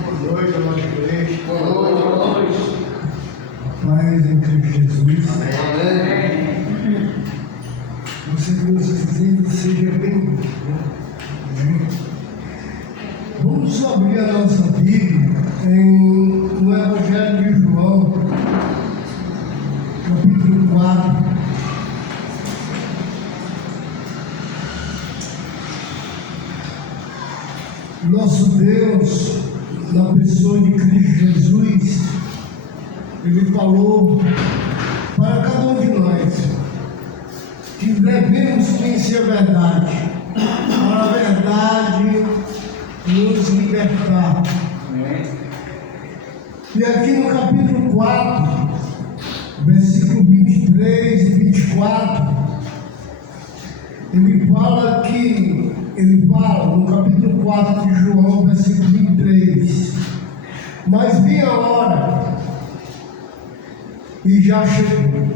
Boa noite, amado igreja. Boa noite. Paz em Cristo Jesus. Amém. Você que nos assiste, seja bem-vindo. Amém. Vamos abrir a nossa Bíblia no Evangelho de João, capítulo 4. Nosso Deus, na pessoa de Cristo Jesus, Ele falou para cada um de nós que devemos conhecer a verdade, para a verdade nos libertar. E aqui no capítulo 4, versículo 23 e 24, ele fala no capítulo 4 de João, versículo 23, mas vinha a hora, e já chegou,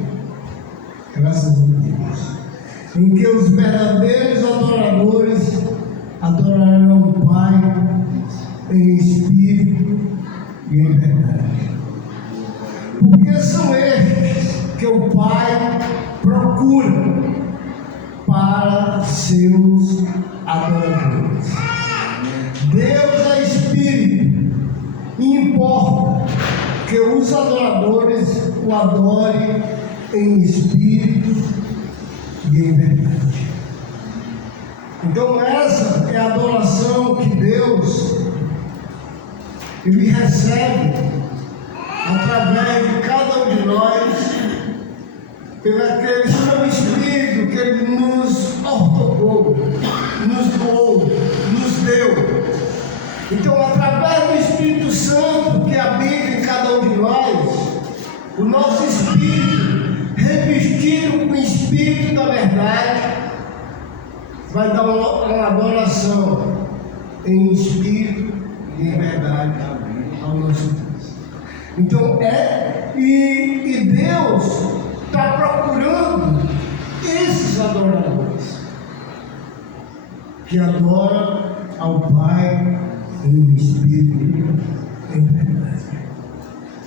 graças a Deus, em que os verdadeiros adoradores adorarão o Pai em espírito e em verdade. Porque são estes que o Pai procura para seus adoradores. Deus é espírito e importa que os adoradores o adorem em espírito e em verdade. Então essa é a adoração que Deus Ele recebe através de cada um de nós, pelo aquele seu Espírito que Ele nos otorgou, nos doou, nos deu. Então, através do Espírito Santo que habita em cada um de nós, o nosso Espírito, revestido com o Espírito da verdade, vai dar uma adoração em espírito e em verdade ao nosso Deus. Então, e Deus está procurando esses adoradores que adoram ao Pai em espírito e em verdade.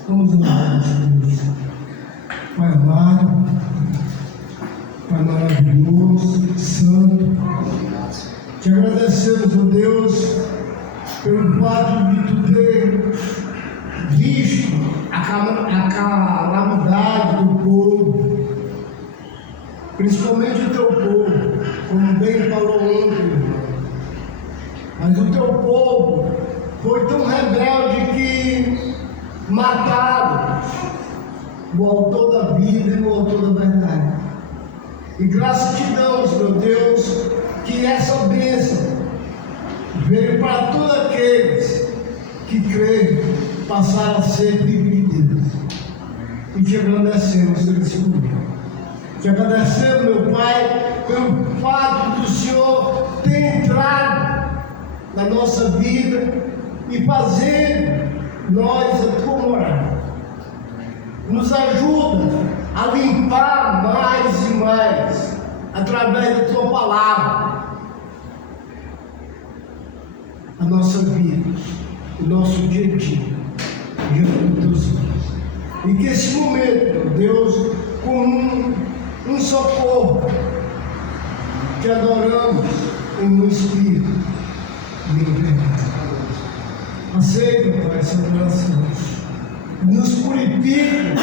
Vamos orar, Deus. Pai amado, Pai maravilhoso, santo, te agradecemos, ó Deus, pelo fato de tu ter visto a calamidade do povo, principalmente o teu povo, como bem falou ontem, irmão. Mas o teu povo foi tão rebelde que mataram o autor da vida e o autor da verdade. E graças te damos, meu Deus, que essa bênção veio para todos aqueles que creem passar a ser filhos de Deus. E te agradecemos nesse momento. Te agradecemos, meu Pai, pelo fato do Senhor ter entrado na nossa vida e fazer nós a tua morada. Nos ajuda a limpar mais e mais através da tua palavra a nossa vida, o nosso dia a dia, diante dos teus olhos. E que esse momento, meu Deus, com um socorro, te adoramos em um espírito e em verdade. Aceita, Pai, essa adoração. Nos purifica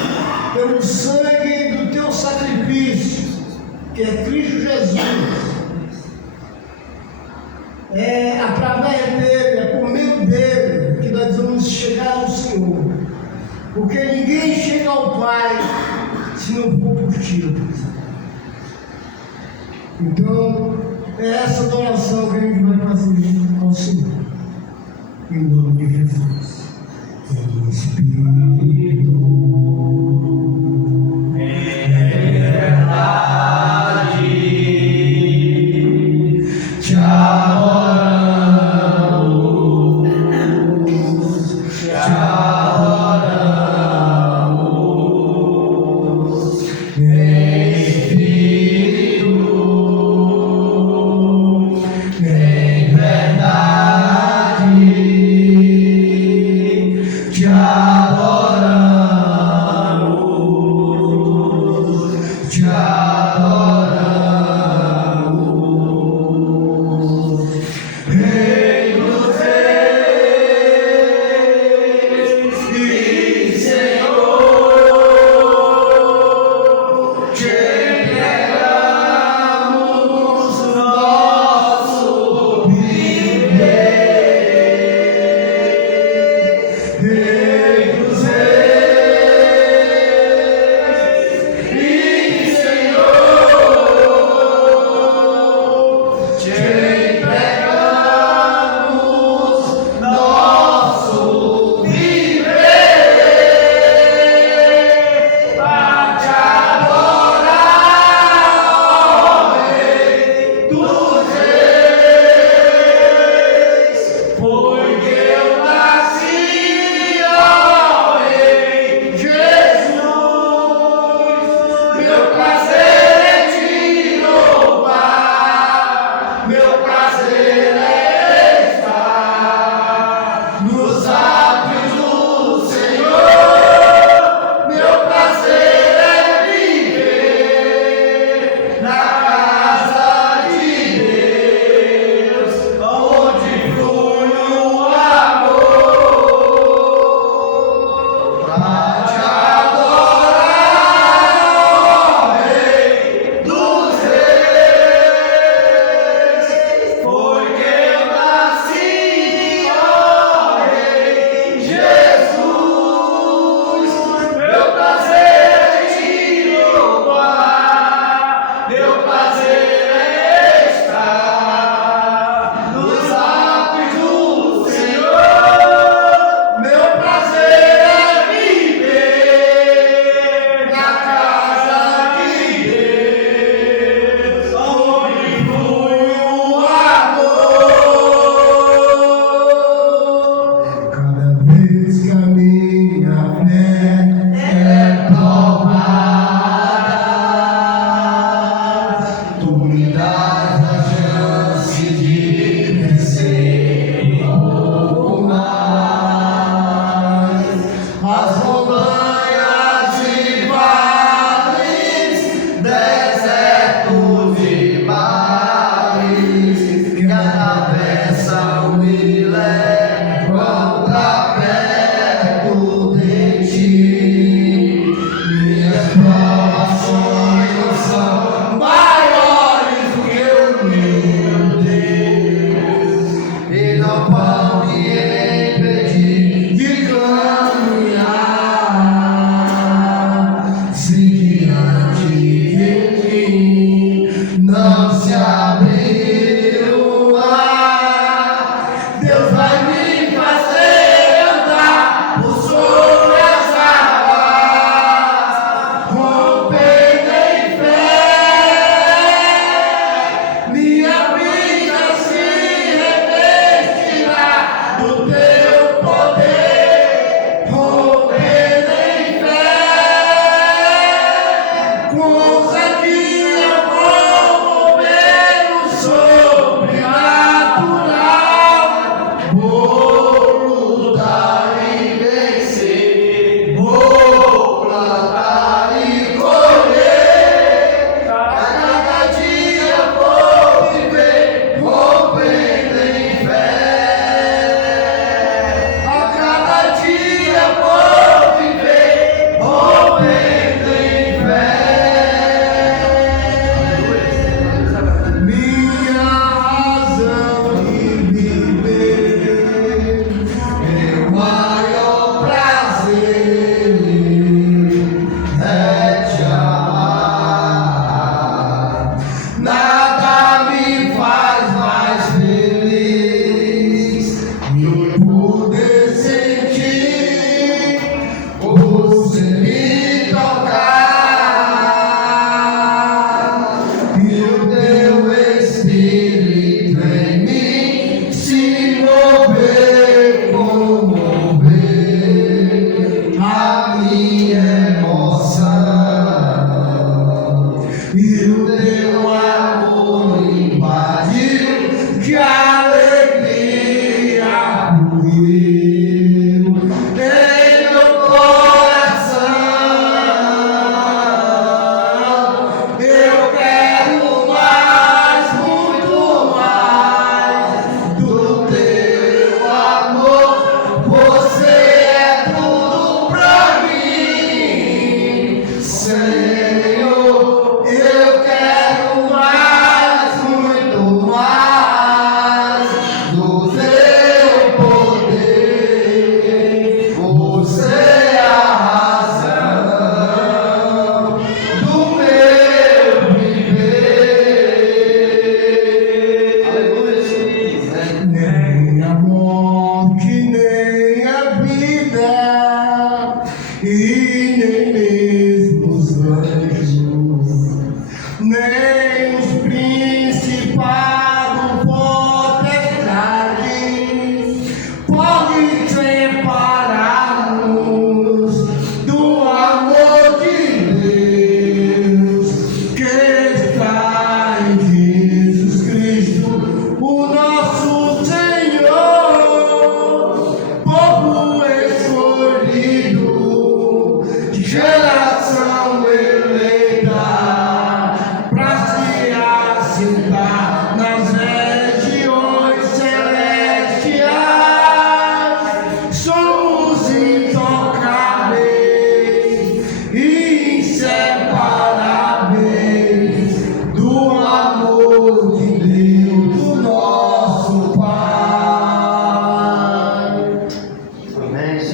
pelo sangue do teu sacrifício, que é Cristo Jesus. É através dele, é por meio dele que nós vamos chegar ao Senhor. Porque ninguém chega ao Pai se não for por ti. Então, é essa adoração que a gente vai fazer ao Senhor. Em nome de Jesus. Em espírito. Em verdade.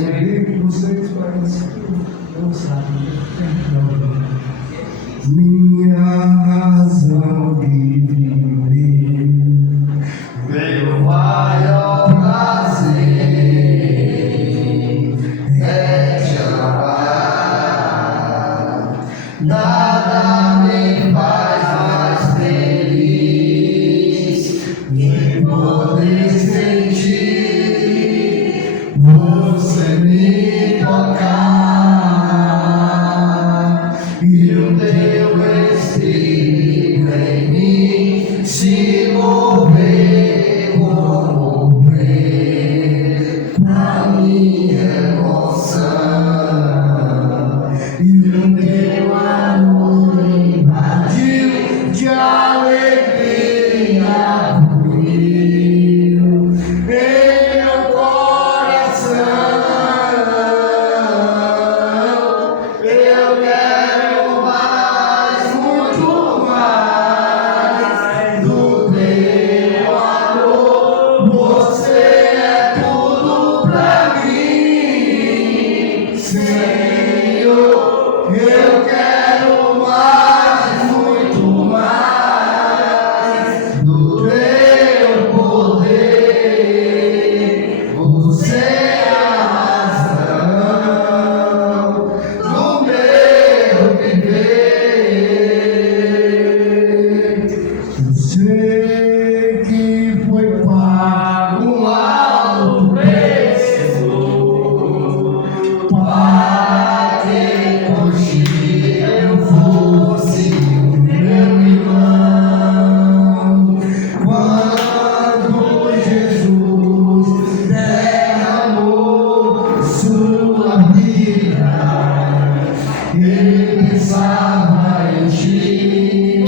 Vocês não sabem. Minha razão de viver, Meu maior prazer é te amar. Nada me faz mais feliz que poder sentir você me tocar e o teu espírito em mim se mover, comover a minha emoção e o teu amor invadiu de alegria fluiu em meu coração. Eu quero mais, muito mais do teu amor. Você é tudo pra mim, Senhor. Eu quero mais, muito mais do teu poder. Você é a razão do meu viver. eu sei que foi pago Um alto preço para que hoje eu fosse meu irmão. quando Jesus derramou sua vida. Ele pensava em ti,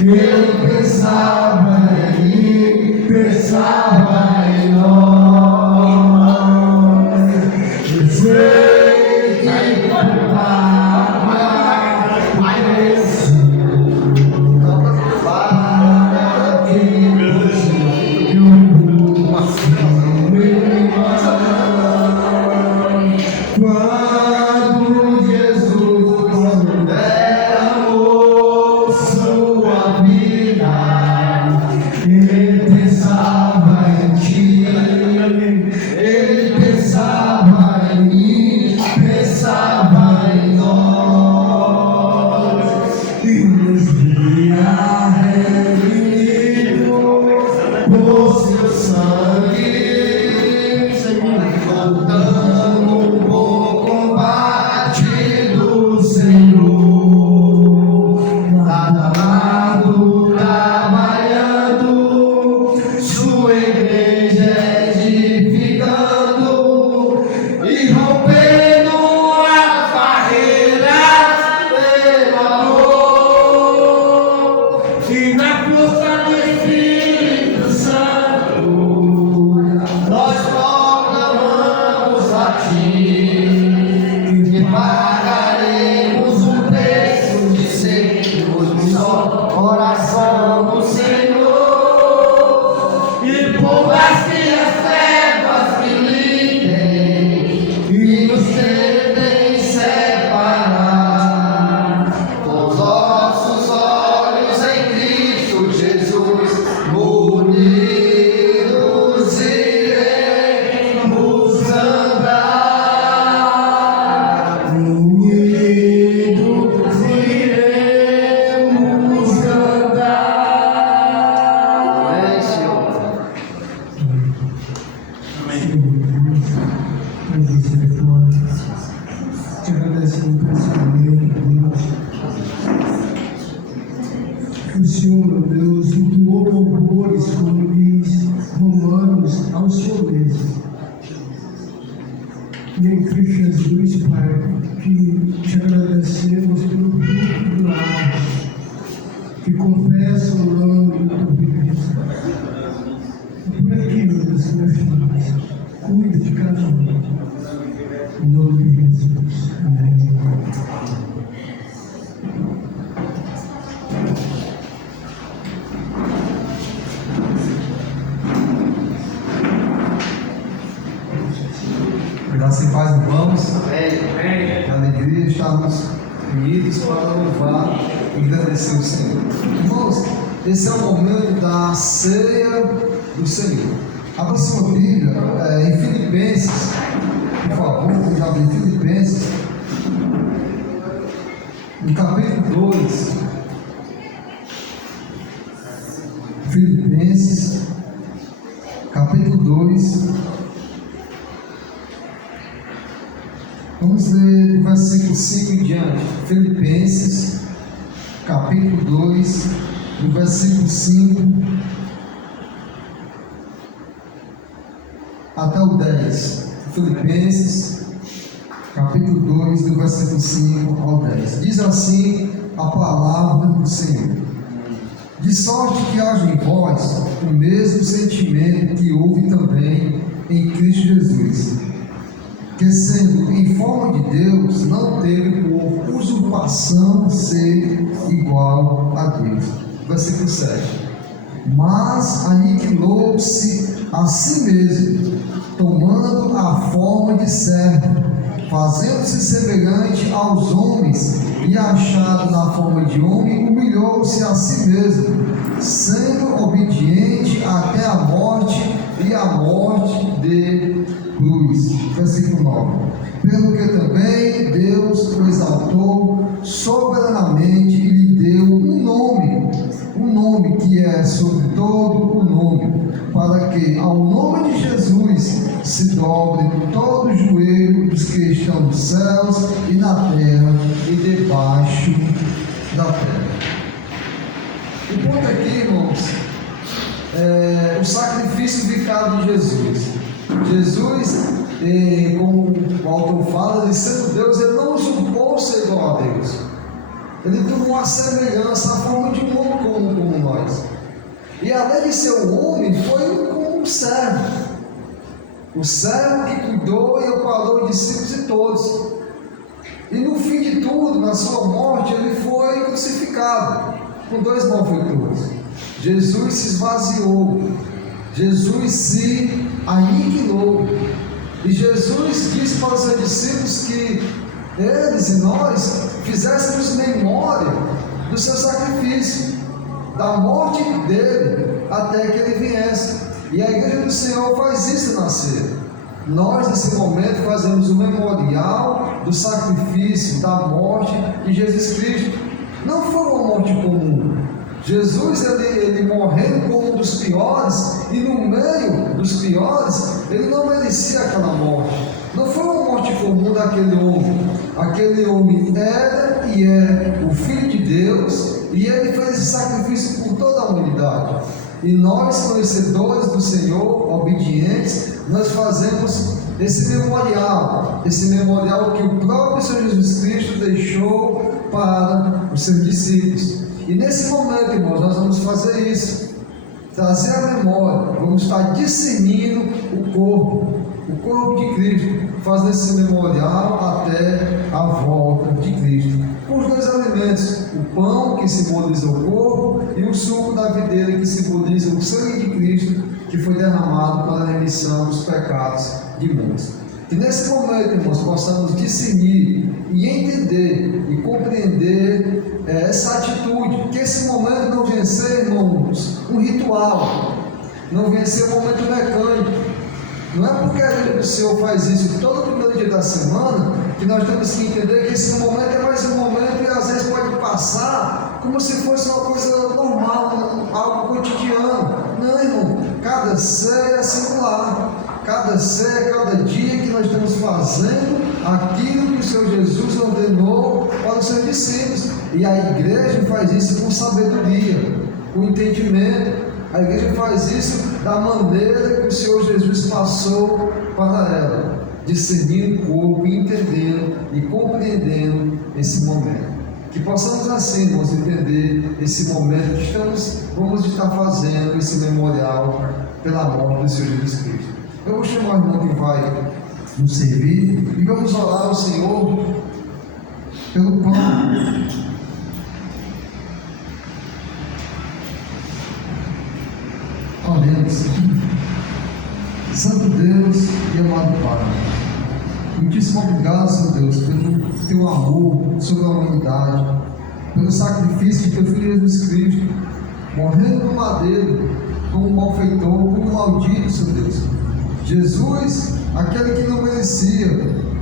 ele pensava em mim, pensava em nós. Eu sei que foi pago preço para que hoje eu fosse meu irmão. Quando Jesus derramou sua vida, ele pensava em ti, ele pensava em mim, pensava em nós, e nos via redimido por seu sangue, lutando o bom combate do Senhor, lado a lado, trabalhando, sua igreja edificando e rompendo as barreiras pelo amor e na força do Espírito Santo. Nós proclamamos a ti que pagaremos o preço de sermos um só coração do Senhor. E por mais que as trevas militem e nos tentem separar, com os nossos olhos em Cristo Jesus, unidos iremos andar. Unidos iremos andar. Amém, Senhor. Te agradecemos por esse momento, Deus. O Senhor, meu Deus, entoou louvores, como diz Romanos, ao Senhor mesmo. E em Cristo Jesus, Pai, que te agradecemos pelo fruto do lar, que confessa o nome do teu Filho. Por aqui, meu Deus, meus filhos, cuida de cada um. Em nome de Jesus. Amém. Graça e paz, irmãos. Amém. Que alegria estarmos unidos para louvar e agradecer o Senhor. Irmãos, esse é o momento da ceia do Senhor. Abra sua Bíblia em Filipenses, por favor, vamos abrir Filipenses, no capítulo 2. Filipenses, capítulo 2. Vamos ler do versículo 5 em diante. Filipenses, capítulo 2, do versículo 5 até o 10. Filipenses, capítulo 2, do versículo 5 ao 10. Diz assim a palavra do Senhor: de sorte que haja em vós o mesmo sentimento que houve também em Cristo Jesus, que sendo em forma de Deus, não teve por usurpação ser igual a Deus. Versículo 7. Mas aniquilou-se a si mesmo, tomando a forma de servo, fazendo-se semelhante aos homens, e achado na forma de homem, humilhou-se a si mesmo, sendo obediente até a morte, e a morte de cruz. Versículo 9. Pelo que também Deus o exaltou soberanamente e lhe deu um nome que é sobre todo o nome, para que ao nome de Jesus se dobre todo o joelho dos que estão nos céus e na terra e debaixo da terra. O ponto aqui, irmãos, é o sacrifício vicário de Jesus. Jesus, como o autor fala, ele sendo Deus, ele não usurpou ser igual a Deus. Ele tomou a semelhança, a forma de um homem como nós. E além de ser um homem, foi como um servo. O servo que cuidou e amparou os discípulos de todos. E no fim de tudo, na sua morte, ele foi crucificado com 2 malfeitores. Jesus se esvaziou. Jesus se aniquilou. E Jesus disse para os seus discípulos que eles e nós fizéssemos memória do seu sacrifício, da morte dele, até que ele viesse. E a igreja do Senhor faz isso na ceia. Nós, nesse momento, fazemos o memorial do sacrifício, da morte de Jesus Cristo. Não foi uma morte comum. Jesus, ele morreu como um dos piores, e no meio dos piores, ele não merecia aquela morte. Não foi uma morte comum daquele homem. Aquele homem era e é o Filho de Deus, e ele fez esse sacrifício por toda a humanidade. E nós, conhecedores do Senhor, obedientes, nós fazemos esse memorial que o próprio Senhor Jesus Cristo deixou para os seus discípulos. E nesse momento, irmãos, nós vamos fazer isso, trazer a memória, vamos estar discernindo o corpo de Cristo, fazendo esse memorial até a volta de Cristo. Os 2 alimentos, o pão que simboliza o corpo e o suco da videira que simboliza o sangue de Cristo, que foi derramado para a remissão dos pecados de muitos. Que nesse momento, irmãos, possamos discernir e entender e compreender essa atitude, que esse momento não venha ser, irmãos, um ritual, não venha ser um momento mecânico. Não é porque a igreja do Senhor faz isso todo primeiro dia da semana que nós temos que entender que esse momento é mais um momento e às vezes pode passar como se fosse uma coisa normal, algo cotidiano. Não, irmão, cada ceia é singular. Cada ceia, cada dia que nós estamos fazendo aquilo que o Senhor Jesus ordenou para os seus discípulos. E a igreja faz isso com sabedoria, com entendimento. A igreja faz isso da maneira que o Senhor Jesus passou para ela, discernindo o corpo, entendendo e compreendendo esse momento. Que possamos assim, irmãos, entender esse momento que vamos estar fazendo esse memorial pela morte do Senhor Jesus Cristo. Eu vou chamar o irmão que vai nos servir e vamos orar ao Senhor pelo pão. Oremos. Santo Deus e amado Pai, Muitíssimo obrigado, Senhor Deus, pelo teu amor sobre a humanidade, pelo sacrifício de teu Filho Jesus Cristo, morrendo no madeiro, como um malfeitor, como um maldito, Senhor Deus. Jesus, aquele que não merecia,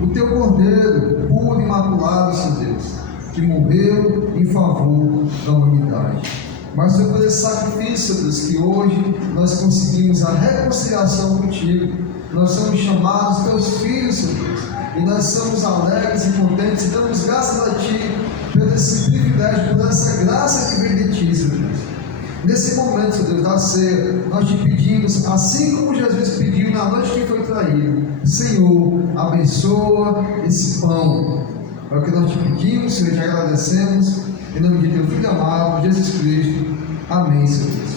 o teu Cordeiro, puro e imaculado, Senhor Deus, que morreu em favor da humanidade. Mas foi por esse sacrifício, Senhor Deus, que hoje nós conseguimos a reconciliação contigo. Nós somos chamados teus filhos, Senhor Deus, e nós somos alegres e contentes e damos graças a Ti por esse privilégio, por essa graça que vem de Ti, Senhor Deus. Nesse momento, Senhor Deus, da ceia, nós te pedimos, assim como Jesus pediu na noite que foi traído, Senhor, abençoa esse pão. É o que nós te pedimos, Senhor, e te agradecemos, em nome de teu Filho amado, Jesus Cristo. Amém, Senhor Deus.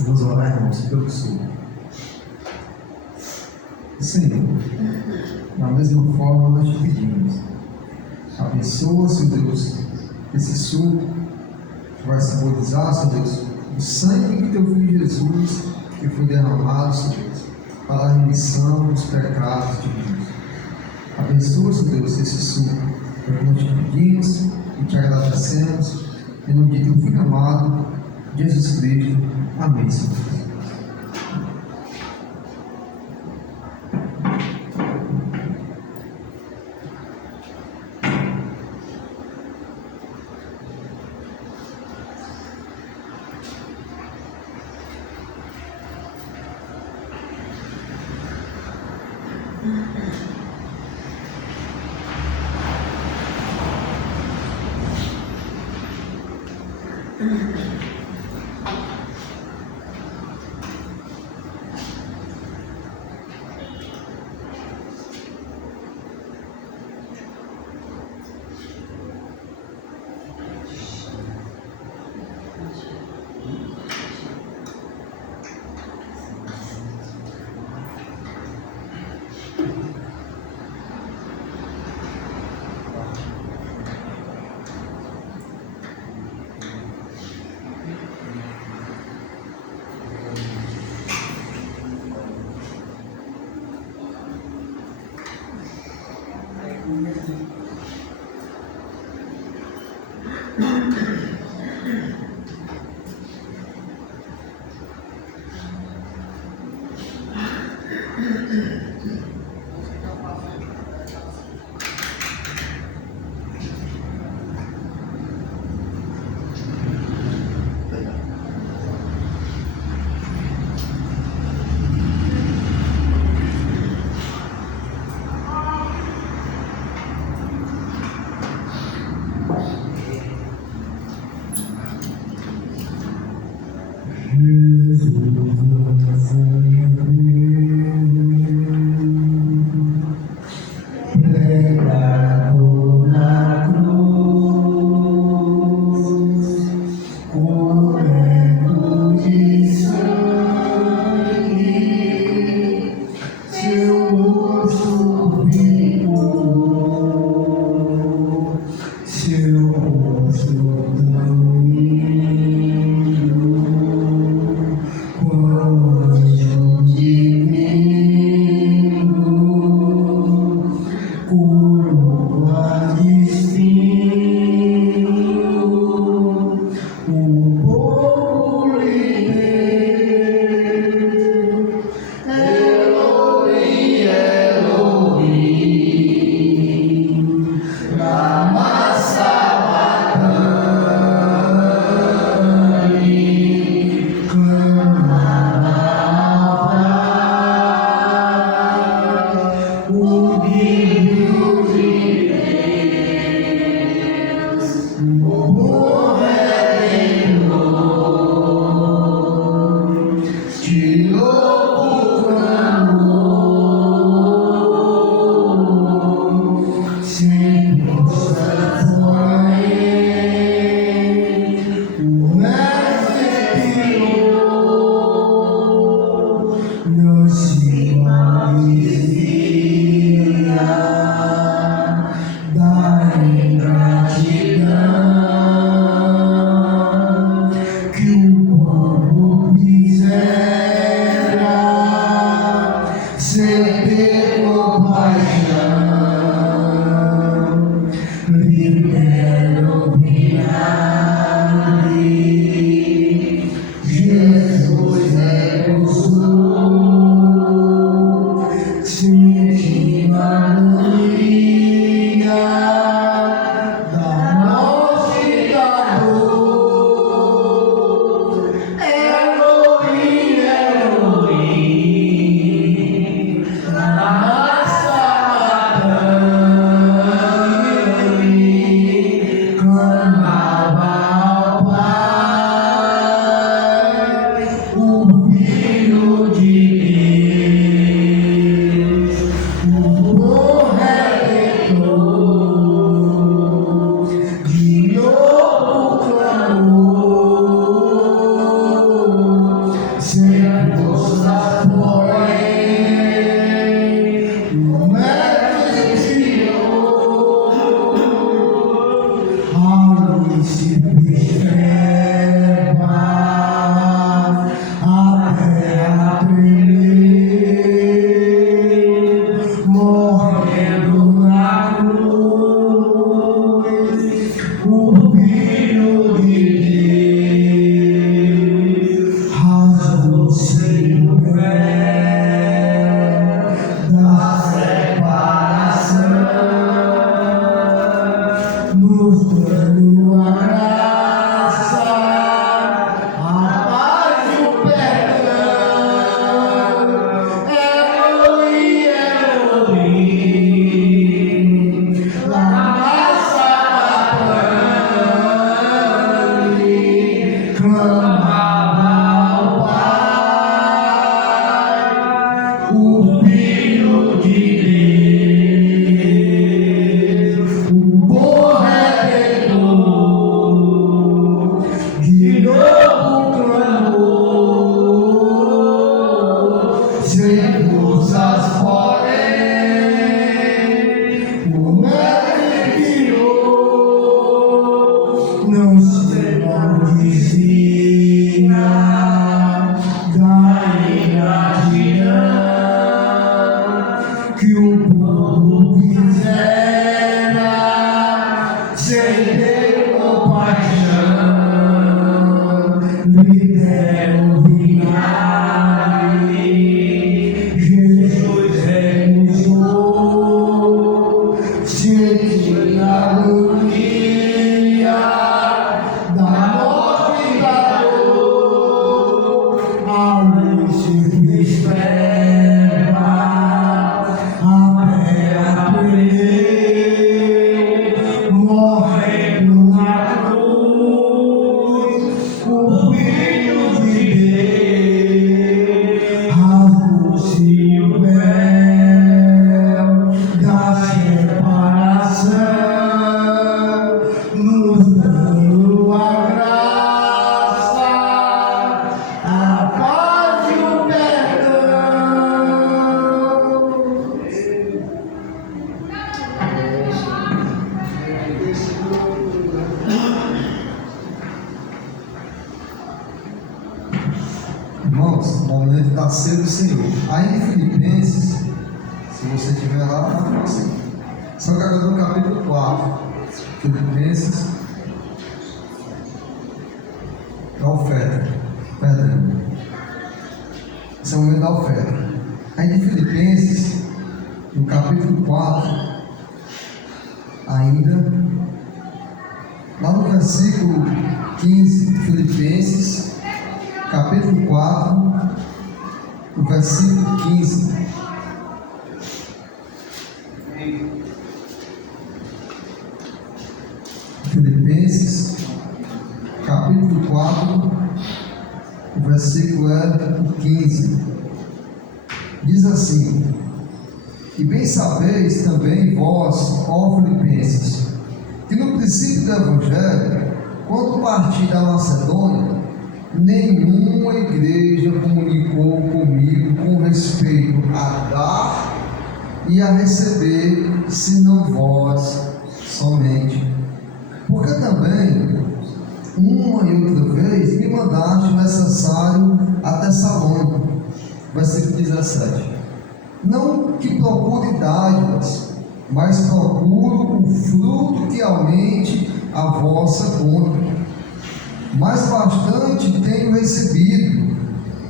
Vamos orar, irmãos, pelo Senhor. Senhor, da mesma forma nós te pedimos, abençoa, Senhor Deus, esse suco que vai simbolizar, Senhor Deus, o sangue de teu Filho Jesus que foi derramado, Senhor Deus, para a remissão dos pecados de Deus. Abençoa, Senhor Deus, esse suco, é o que nós te pedimos e te agradecemos, em nome de teu Filho amado, Jesus Cristo. Amém, Senhor. novo clamor, sem forças porém, o mestre criou, não se maldizia da ingratidão que o povo fizera, sem ter compaixão, liberou vinagre. Jesus recusou, sentindo a agonia da morte e da dor. Elohim, Elohim, lama sabachthani, clamava ao Pai, o Filho de Deus, o bom Redentor, de novo clamou, sem forças porém, o mestre criou, a luz se fez trevas, a terra tremeu, morrendo na cruz, o Filho de Deus rasgou-se o véu da separação, nos dando a graça, a paz e o perdão. Elohim, Elohim, lama sabachthani, clamava ao Pai, o Filho de Deus, o bom Redentor, de novo clamou, sem forças porém, o mestre criou, não se maldizia da ingratidão que o povo fizera, sem ter compaixão, lhe deram vinagre. Jesus recusou, sentindo a agonia da morte e da dor. A luz se fez trevas, a terra tremeu, morrendo na cruz, o Filho de Deus rasgou-se o véu da separação, nos dando a graça, a paz e o Irmãos, momento da ceia do Senhor. Aí em Filipenses, se você estiver lá, está fácil. Só que agora no capítulo 4, Filipenses, da oferta. Perdão. Esse é o momento da oferta. Aí em Filipenses, no capítulo 4, ainda, lá no versículo 15, Filipenses, capítulo 4, o versículo 15. Filipenses, capítulo 4, o versículo é o 15. assim: e bem sabeis também vós, ó Filipenses, que no princípio do Evangelho, quando parti da Macedônia, nenhuma igreja comunicou comigo com respeito a dar e a receber, senão vós somente. Porque também, uma e outra vez, me mandaste necessário a Tessalônica. Versículo 17. Não que procure dádivas, mas procuro o fruto que aumente a vossa conta. Mas bastante tenho recebido,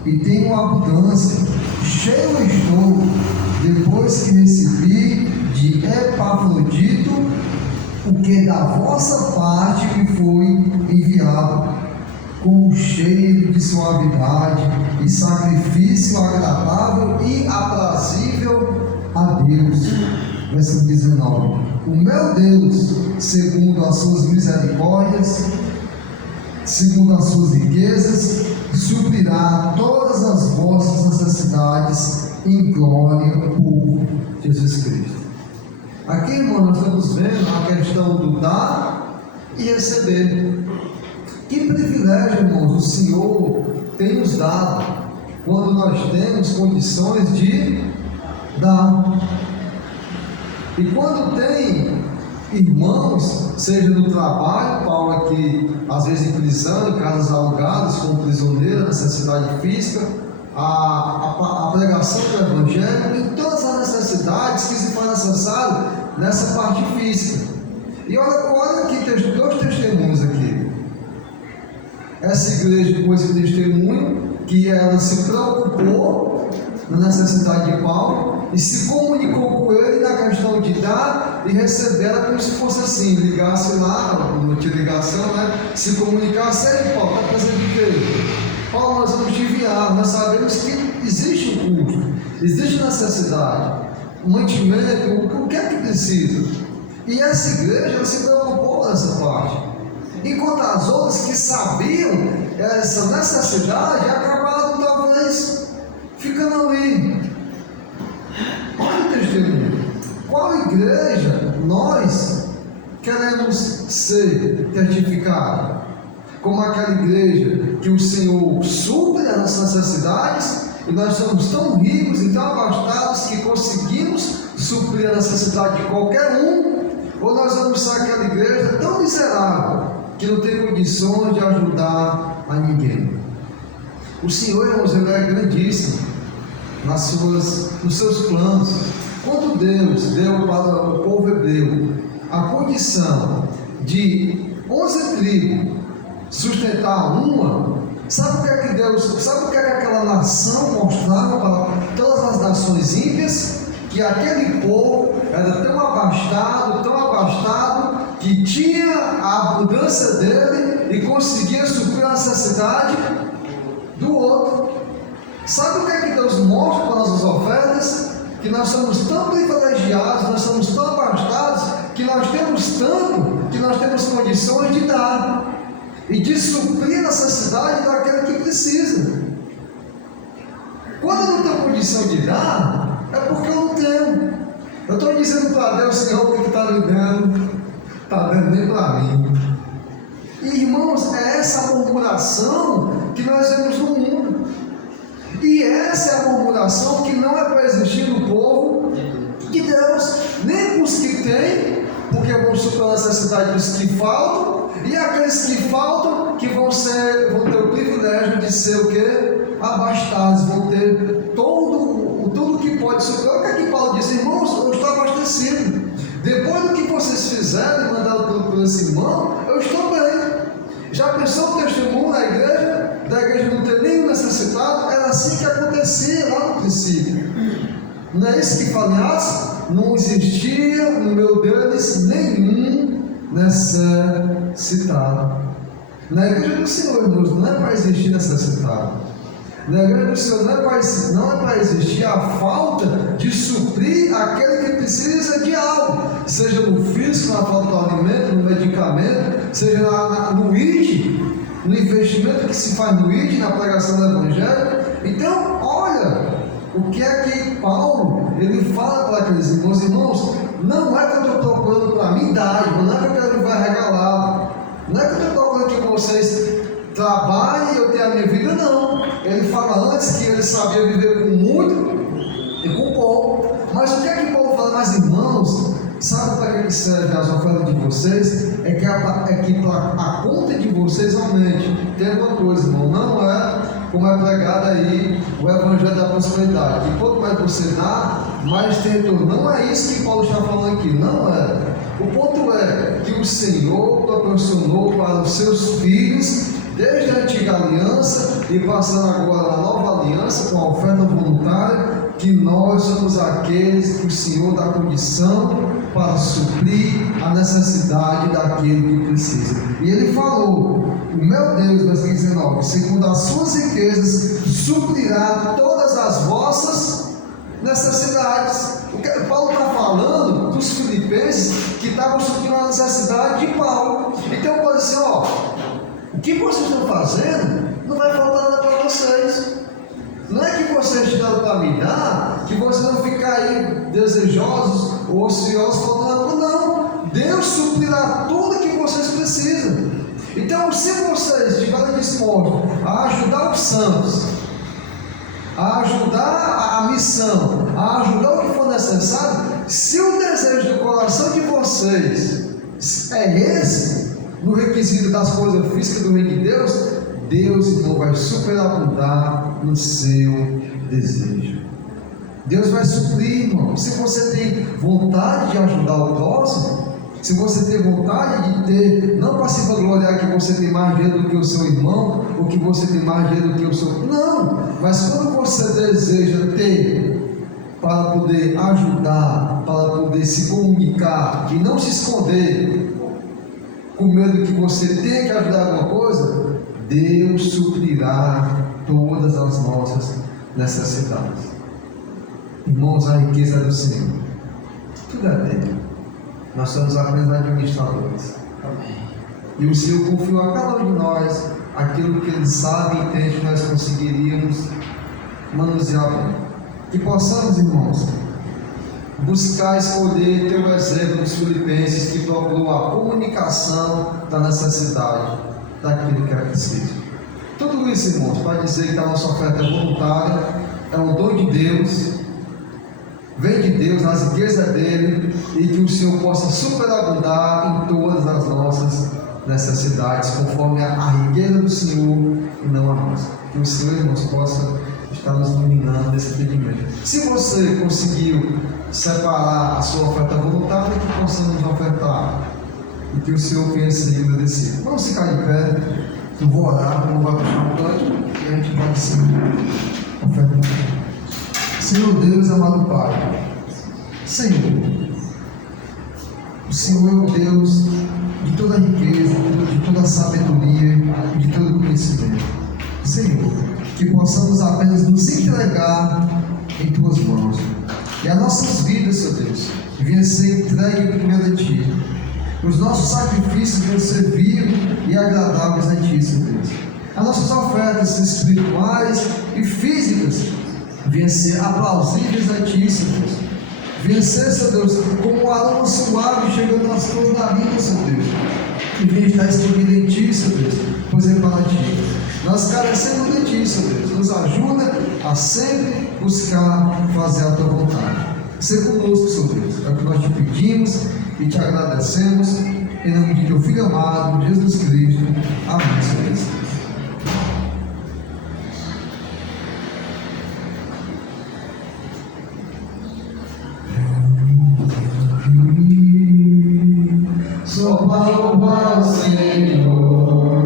e tenho abundância. Cheio estou, depois que recebi de Epafrodito o que da vossa parte me foi enviado, com um cheiro de suavidade e sacrifício agradável e aprazível a Deus. Versículo 19. O meu Deus, segundo as suas misericórdias, segundo as suas riquezas, suprirá todas as vossas necessidades em glória por Jesus Cristo. Aqui, irmãos, nós estamos vendo a questão do dar e receber. Que privilégio, irmãos, o Senhor tem nos dado quando nós temos condições de dar. E quando tem irmãos, seja no trabalho, Paulo aqui, às vezes em prisão, em casas alugadas, como prisioneiro, necessidade física, a pregação do Evangelho, em todas as necessidades que se faz necessário nessa parte física. E olha aqui, dois testemunhos aqui. Essa igreja com esse testemunho, que ela se preocupou na necessidade de Paulo e se comunicou com ele na questão de dar e receber, ela como se fosse assim, ligasse lá, não tinha ligação, né? Se comunicasse, aí Paulo, está pensando de quê? Paulo, nós vamos te enviar, nós sabemos que existe um custo, existe necessidade, um mantimento, o que é que precisa? E essa igreja, ela se preocupou nessa parte, enquanto as outras que sabiam essa necessidade, acabaram talvez ficando ali. Olha o testemunho. Qual igreja nós queremos ser testificados? Como aquela igreja que o Senhor supre as nossas necessidades e nós somos tão ricos e tão abastados que conseguimos suprir a necessidade de qualquer um, ou nós vamos ser aquela igreja tão miserável que não tem condições de ajudar a ninguém? O Senhor, irmãos, ele é grandíssimo nos seus planos. Quando Deus deu para o povo hebreu a condição de 11 tribos sustentar uma, sabe o que é que Deus, sabe o que é que aquela nação mostrava para todas as nações ímpias? Que aquele povo era tão abastado, que tinha a abundância dele e conseguia suprir a necessidade do outro. Sabe o que é que Deus mostra para nossas ofertas? Que nós somos tão privilegiados, nós somos tão abastados, que nós temos tanto, que nós temos condições de dar e de suprir a necessidade daquele que precisa. Quando eu não tenho condição de dar, é porque eu não tenho. Eu estou dizendo para Deus, Senhor, o que está me dando? Está dando nem para mim. E, irmãos, é essa murmuração que nós vemos no mundo. E essa é a murmuração que não é para existir no povo de Deus, nem os que têm, porque vão suprir a necessidade dos que faltam, e aqueles que faltam, que vão ter o privilégio de ser o quê? Abastados, vão ter tudo que pode suprir. Olha o que aqui Paulo diz: irmãos, eu estou abastecido. Depois do que vocês fizeram, mandado por esse irmão, eu estou bem. Já pensou o testemunho da igreja não ter nenhum necessitado? Era assim que acontecia lá no princípio. Não é isso que falasse? Não existia no meu Deus nenhum necessitado. Na igreja do Senhor, irmãos, não é para existir necessitado. Na igreja do Senhor não é para existir a falta de suprir aquele que precisa de algo, seja no físico, na falta do alimento, no medicamento, seja no ID, no investimento que se faz no ID, na pregação do Evangelho. Então, olha, o que é que Paulo, ele fala para aqueles irmãos, não é que eu estou procurando para mim dádiva, não é que eu quero viver regalado, não é que eu estou procurando que vocês trabalhem e eu tenha a minha vida, não. Ele fala antes que ele sabia viver com muito e com pouco. Mas o que é que Paulo fala? Mas irmãos, sabe para que serve as ofertas de vocês? É que para a conta de vocês aumente. Tem uma coisa, irmão, não é como é pregado aí o evangelho da prosperidade. E quanto mais você dá, mais tem retorno. Não é isso que Paulo está falando aqui, não é. O ponto é que o Senhor proporcionou para os seus filhos, desde a antiga aliança e passando agora na nova aliança com a oferta voluntária, que nós somos aqueles que o Senhor dá condição para suprir a necessidade daquele que precisa. E ele falou: o meu Deus, versículo 19, segundo as suas riquezas, suprirá todas as vossas necessidades. O que Paulo está falando dos filipenses que estavam suprindo a necessidade de Paulo. Então pode dizer, o que vocês estão fazendo não vai faltar nada para vocês. Não é que vocês tiraram para me dar, que vocês vão ficar aí desejosos ou ociosos faltando. Não, Deus suprirá tudo que vocês precisam. Então, se vocês estiverem dispostos a ajudar os santos, a ajudar a missão, a ajudar o que for necessário, se o desejo do coração de vocês é esse, no requisito das coisas físicas do reino de Deus, Deus então vai superabundar no seu desejo. Deus vai suprir, irmão. Se você tem vontade de ajudar o próximo, se você tem vontade de ter, não para se vangloriar que você tem mais dinheiro do que o seu irmão, ou que você tem mais dinheiro do que o seu... Não, mas quando você deseja ter, para poder ajudar, para poder se comunicar, e não se esconder, com medo que você tenha que ajudar alguma coisa, Deus suprirá todas as nossas necessidades. Irmãos, a riqueza é do Senhor, tudo é dele. Nós somos apenas administradores. Amém. E o Senhor confiou a cada um de nós aquilo que Ele sabe e entende que nós conseguiríamos manusear bem. Que possamos, irmãos, buscar escolher ter o exemplo dos filipenses que procurou a comunicação da necessidade daquilo que era preciso. Tudo isso, irmãos, para dizer que a nossa oferta é voluntária, é um dom de Deus, vem de Deus, as riquezas dele, e que o Senhor possa superabundar em todas as nossas necessidades, conforme a riqueza do Senhor e não a nossa. Que o Senhor, irmãos, possa estar nos iluminando nesse entendimento. Se você conseguiu separar a sua oferta voluntária, que possamos ofertar, e que o Senhor pense em agradecido. Vamos ficar de pé, eu vou orar, eu vou baixar um canto, e a gente vai se ofertar. Senhor Deus, amado Pai, Senhor, o Senhor é o Deus de toda riqueza, de toda sabedoria e de todo conhecimento. Senhor, que possamos apenas nos entregar em Tuas mãos. E as nossas vidas, Senhor Deus, venham ser entregues primeiro a Ti. Os nossos sacrifícios venham ser vivos e agradáveis a Ti, Senhor Deus. As nossas ofertas espirituais e físicas venham ser aplausíveis a Ti, Senhor Deus. Venha ser, Senhor Deus, como um aroma suave chegando nas tuas narinas, Senhor Deus. E venha estar escondido em Ti, Senhor Deus, pois é para Ti. Nós carecemos de Ti, Senhor Deus. Nos ajuda a sempre buscar fazer a Tua vontade. Ser conosco, Senhor Deus. É o que nós te pedimos e te agradecemos. Em nome de Teu Filho amado, Jesus Cristo. Amém, Senhor Deus. Só para o Senhor,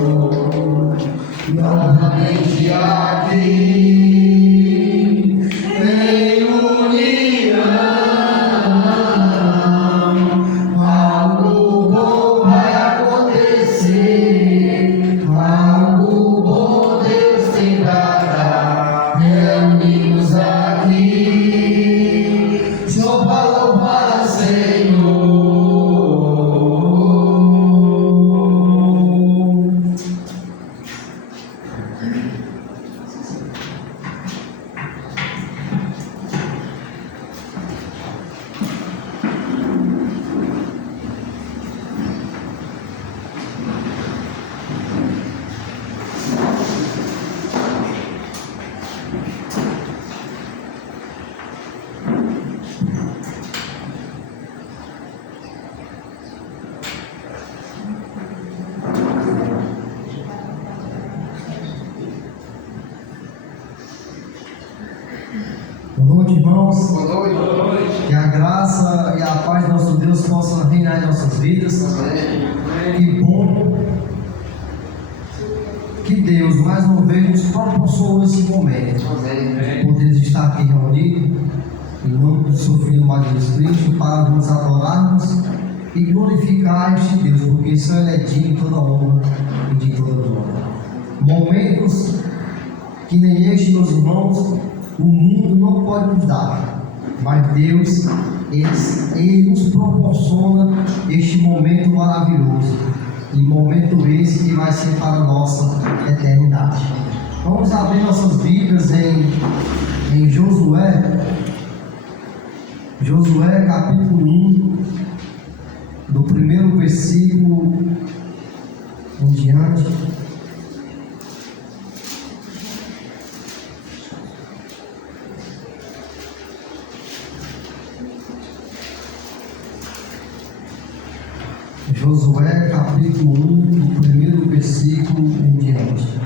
novamente aqui, em união, algo bom vai acontecer, algo bom Deus tem para dar, reunimos aqui, só para louvar o Senhor. noite, irmãos. Boa noite. Que a graça e a paz de nosso Deus possam reinar em nossas vidas. Que bom que Deus mais uma vez nos proporcionou esse momento. Poder estar aqui reunidos em nome do seu Filho Maria Jesus Cristo para nos adorarmos e glorificar este Deus, porque só Ele é digno de toda honra e de toda glória. Momentos que nem este, meus irmãos, o mundo não pode nos dar, mas Deus, Ele nos proporciona este momento maravilhoso, e momento esse que vai ser para a nossa eternidade. Vamos abrir nossas Bíblias em Josué capítulo 1, do primeiro versículo em diante. Josué capítulo 1, do primeiro versículo em diante.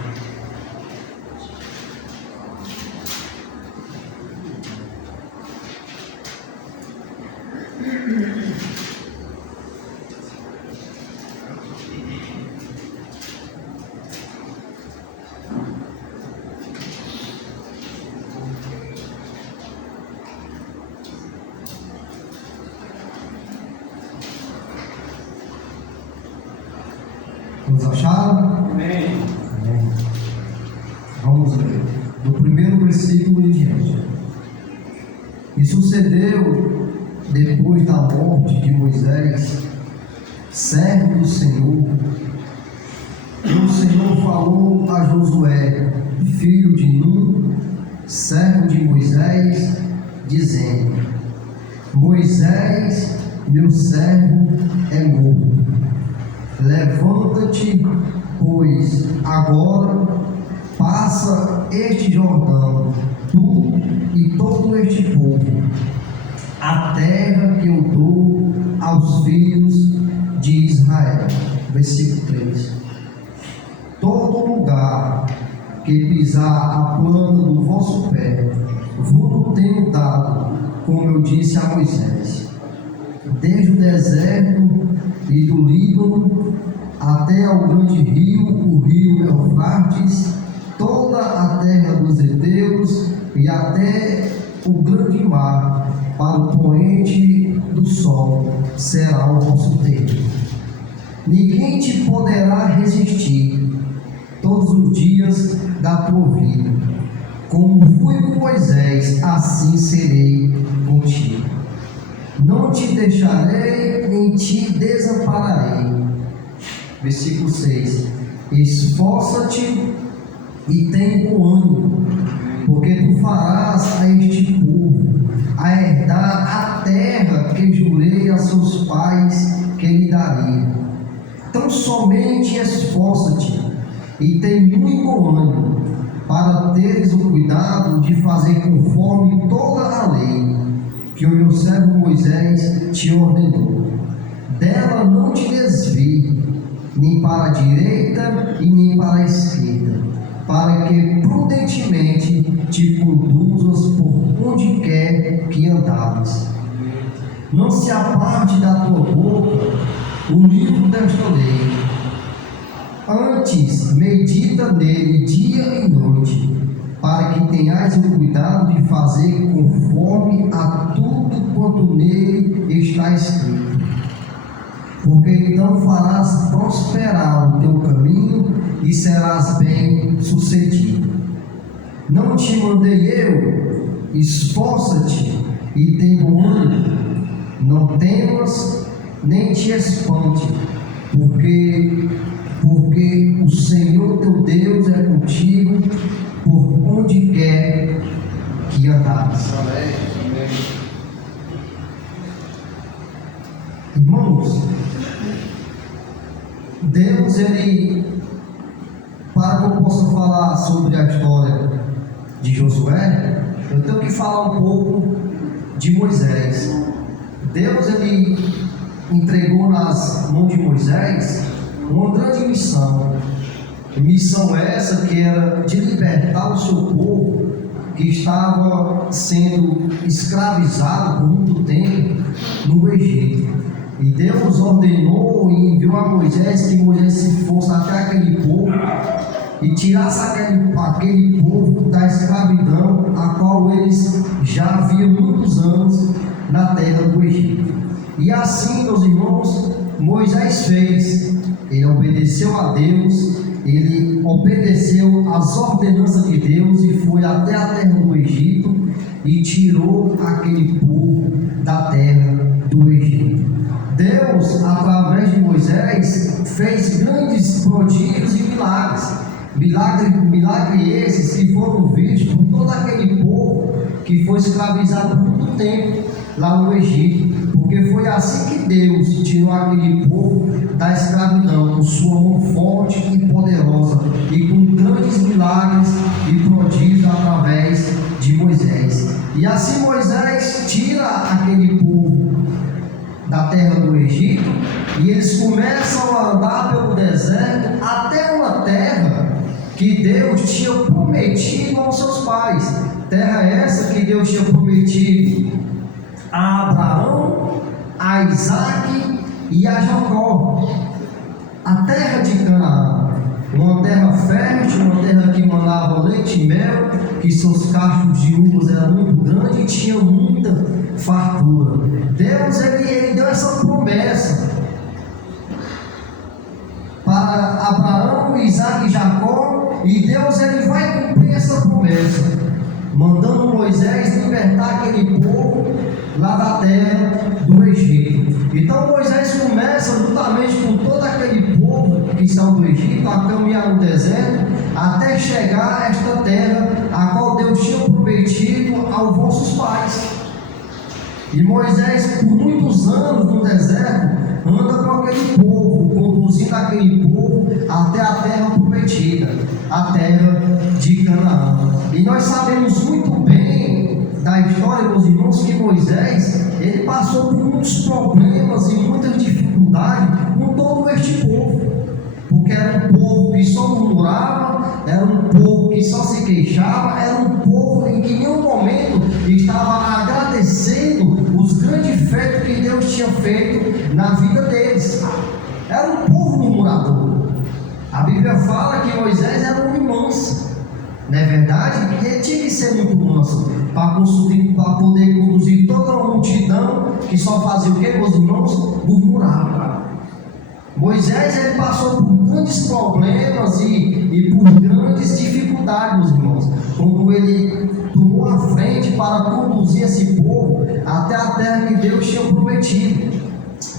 Todos acharam? Amém. Amém. Vamos ler. Do primeiro versículo em diante. E sucedeu, depois da morte de Moisés, servo do Senhor, que o Senhor falou a Josué, filho de Nun, servo de Moisés, dizendo: Moisés, meu servo, é morto. Levanta-te, pois, agora passa este Jordão, tu e todo este povo, a terra que eu dou aos filhos de Israel. Versículo 3. Todo lugar que pisar a planta do vosso pé, vos tenho dado, como eu disse a Moisés, desde o deserto e do Líbano até ao grande rio, o rio Eufrates, toda a terra dos heteus e até o grande mar, para o poente do sol, será o vosso termo. Ninguém te poderá resistir todos os dias da tua vida. Como fui com Moisés, assim serei contigo. Não te deixarei, nem te desampararei. Versículo 6. Esforça-te e tem bom ânimo, porque tu farás a este povo a herdar a terra que jurei a seus pais que lhe daria. Então somente esforça-te e tem muito bom ânimo, para teres o cuidado de fazer conforme toda a lei que o meu servo Moisés te ordenou. Dela não te desvie, nem para a direita e nem para a esquerda, para que prudentemente te conduzas por onde quer que andares. Não se aparte da tua boca o livro desta lei, antes medita nele dia e noite, para que tenhas o cuidado de fazer conforme a tudo quanto nele está escrito. Porque então farás prosperar o teu caminho e serás bem sucedido. Não te mandei eu? Esforça-te e tem bom ânimo. Não temas nem te espante, porque o Senhor teu Deus é contigo por onde quer que andares. Irmãos, Deus, Ele, para que eu possa falar sobre a história de Josué, eu tenho que falar um pouco de Moisés. Deus, Ele entregou nas mãos de Moisés uma grande missão. Missão essa que era de libertar o seu povo que estava sendo escravizado por muito tempo no Egito. E Deus ordenou e enviou a Moisés que Moisés se fosse até aquele povo e tirasse aquele povo da escravidão a qual eles já haviam muitos anos na terra do Egito. E assim, meus irmãos, Moisés fez. Ele obedeceu a Deus, ele obedeceu às ordenanças de Deus e foi até a terra do Egito e tirou aquele povo da terra do Egito. Deus, através de Moisés, fez grandes prodígios e milagres. Milagres esses que foram vistos por todo aquele povo que foi escravizado por muito tempo lá no Egito. Porque foi assim que Deus tirou aquele povo da escravidão, com sua mão forte e poderosa, e com grandes milagres e prodígios através de Moisés. E assim Moisés tira aquele povo da terra do Egito, e eles começam a andar pelo deserto até uma terra que Deus tinha prometido aos seus pais. Terra essa que Deus tinha prometido a Abraão, a Isaac e a Jacó. A terra de Canaã, uma terra fértil, uma terra que mandava leite e mel, que seus cachos de uvas eram muito grandes e tinha muita fartura. Deus ele deu essa promessa para Abraão, Isaac e Jacó, e Deus ele vai cumprir essa promessa, mandando Moisés libertar aquele povo lá da terra do Egito. Então Moisés começa, juntamente com todo aquele povo que saiu do Egito, a caminhar no deserto até chegar a esta terra a qual Deus tinha prometido aos vossos pais. E Moisés, por muitos anos no deserto, anda com aquele povo, conduzindo aquele povo até a terra prometida, a terra de Canaã. E nós sabemos muito bem da história, meus irmãos, que Moisés, ele passou por muitos problemas e muitas dificuldades com todo este povo, porque era um povo que só murmurava, era um povo que só se queixava, era um povo em que em nenhum momento estava agradecendo os grandes feitos que Deus tinha feito na vida deles. Era um povo murmurador. A Bíblia fala que Moisés era um homem manso, não é verdade? E ele tinha que ser muito manso para poder conduzir toda uma multidão que só fazia o que, meus irmãos? Murmurar. Moisés ele passou por grandes problemas e por grandes dificuldades, meus irmãos, quando ele tomou a frente para conduzir esse povo até a terra que Deus tinha prometido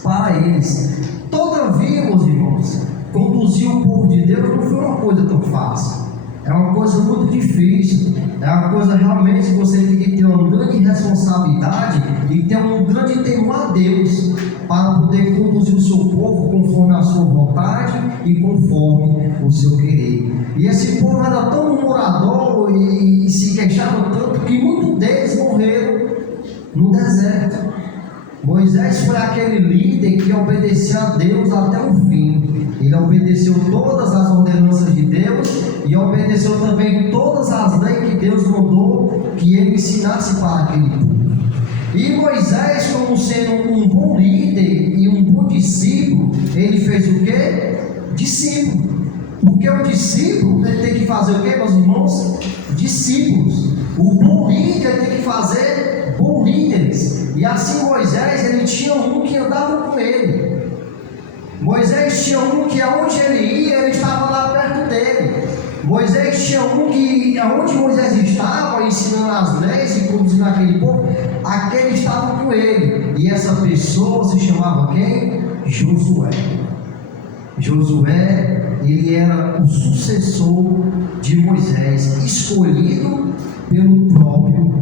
para eles. Todavia, meus irmãos, conduzir o povo de Deus não foi uma coisa tão fácil. É uma coisa muito difícil. É uma coisa realmente que você tem que ter uma grande responsabilidade e ter um grande temor a Deus para poder conduzir o seu povo conforme a sua vontade e conforme o seu querer. E esse povo era tão murmurador e se queixava tanto que muitos deles morreram no deserto. Moisés foi aquele líder que obedeceu a Deus até o fim. Ele obedeceu todas as ordenanças de Deus e obedeceu também todas as leis que Deus mandou que ele ensinasse para aquele povo. E Moisés, como sendo um bom líder e um bom discípulo, ele fez o quê? Discípulo. Porque o discípulo ele tem que fazer o quê, meus irmãos? Discípulos. O bom líder tem que fazer bons líderes. E assim Moisés, ele tinha um que andava com ele. Moisés tinha um que aonde ele ia, ele estava lá perto dele. Moisés tinha um que aonde Moisés estava ensinando as leis e conduzindo aquele povo, aquele estava com ele. E essa pessoa se chamava quem? Josué. Josué, ele era o sucessor de Moisés, escolhido pelo próprio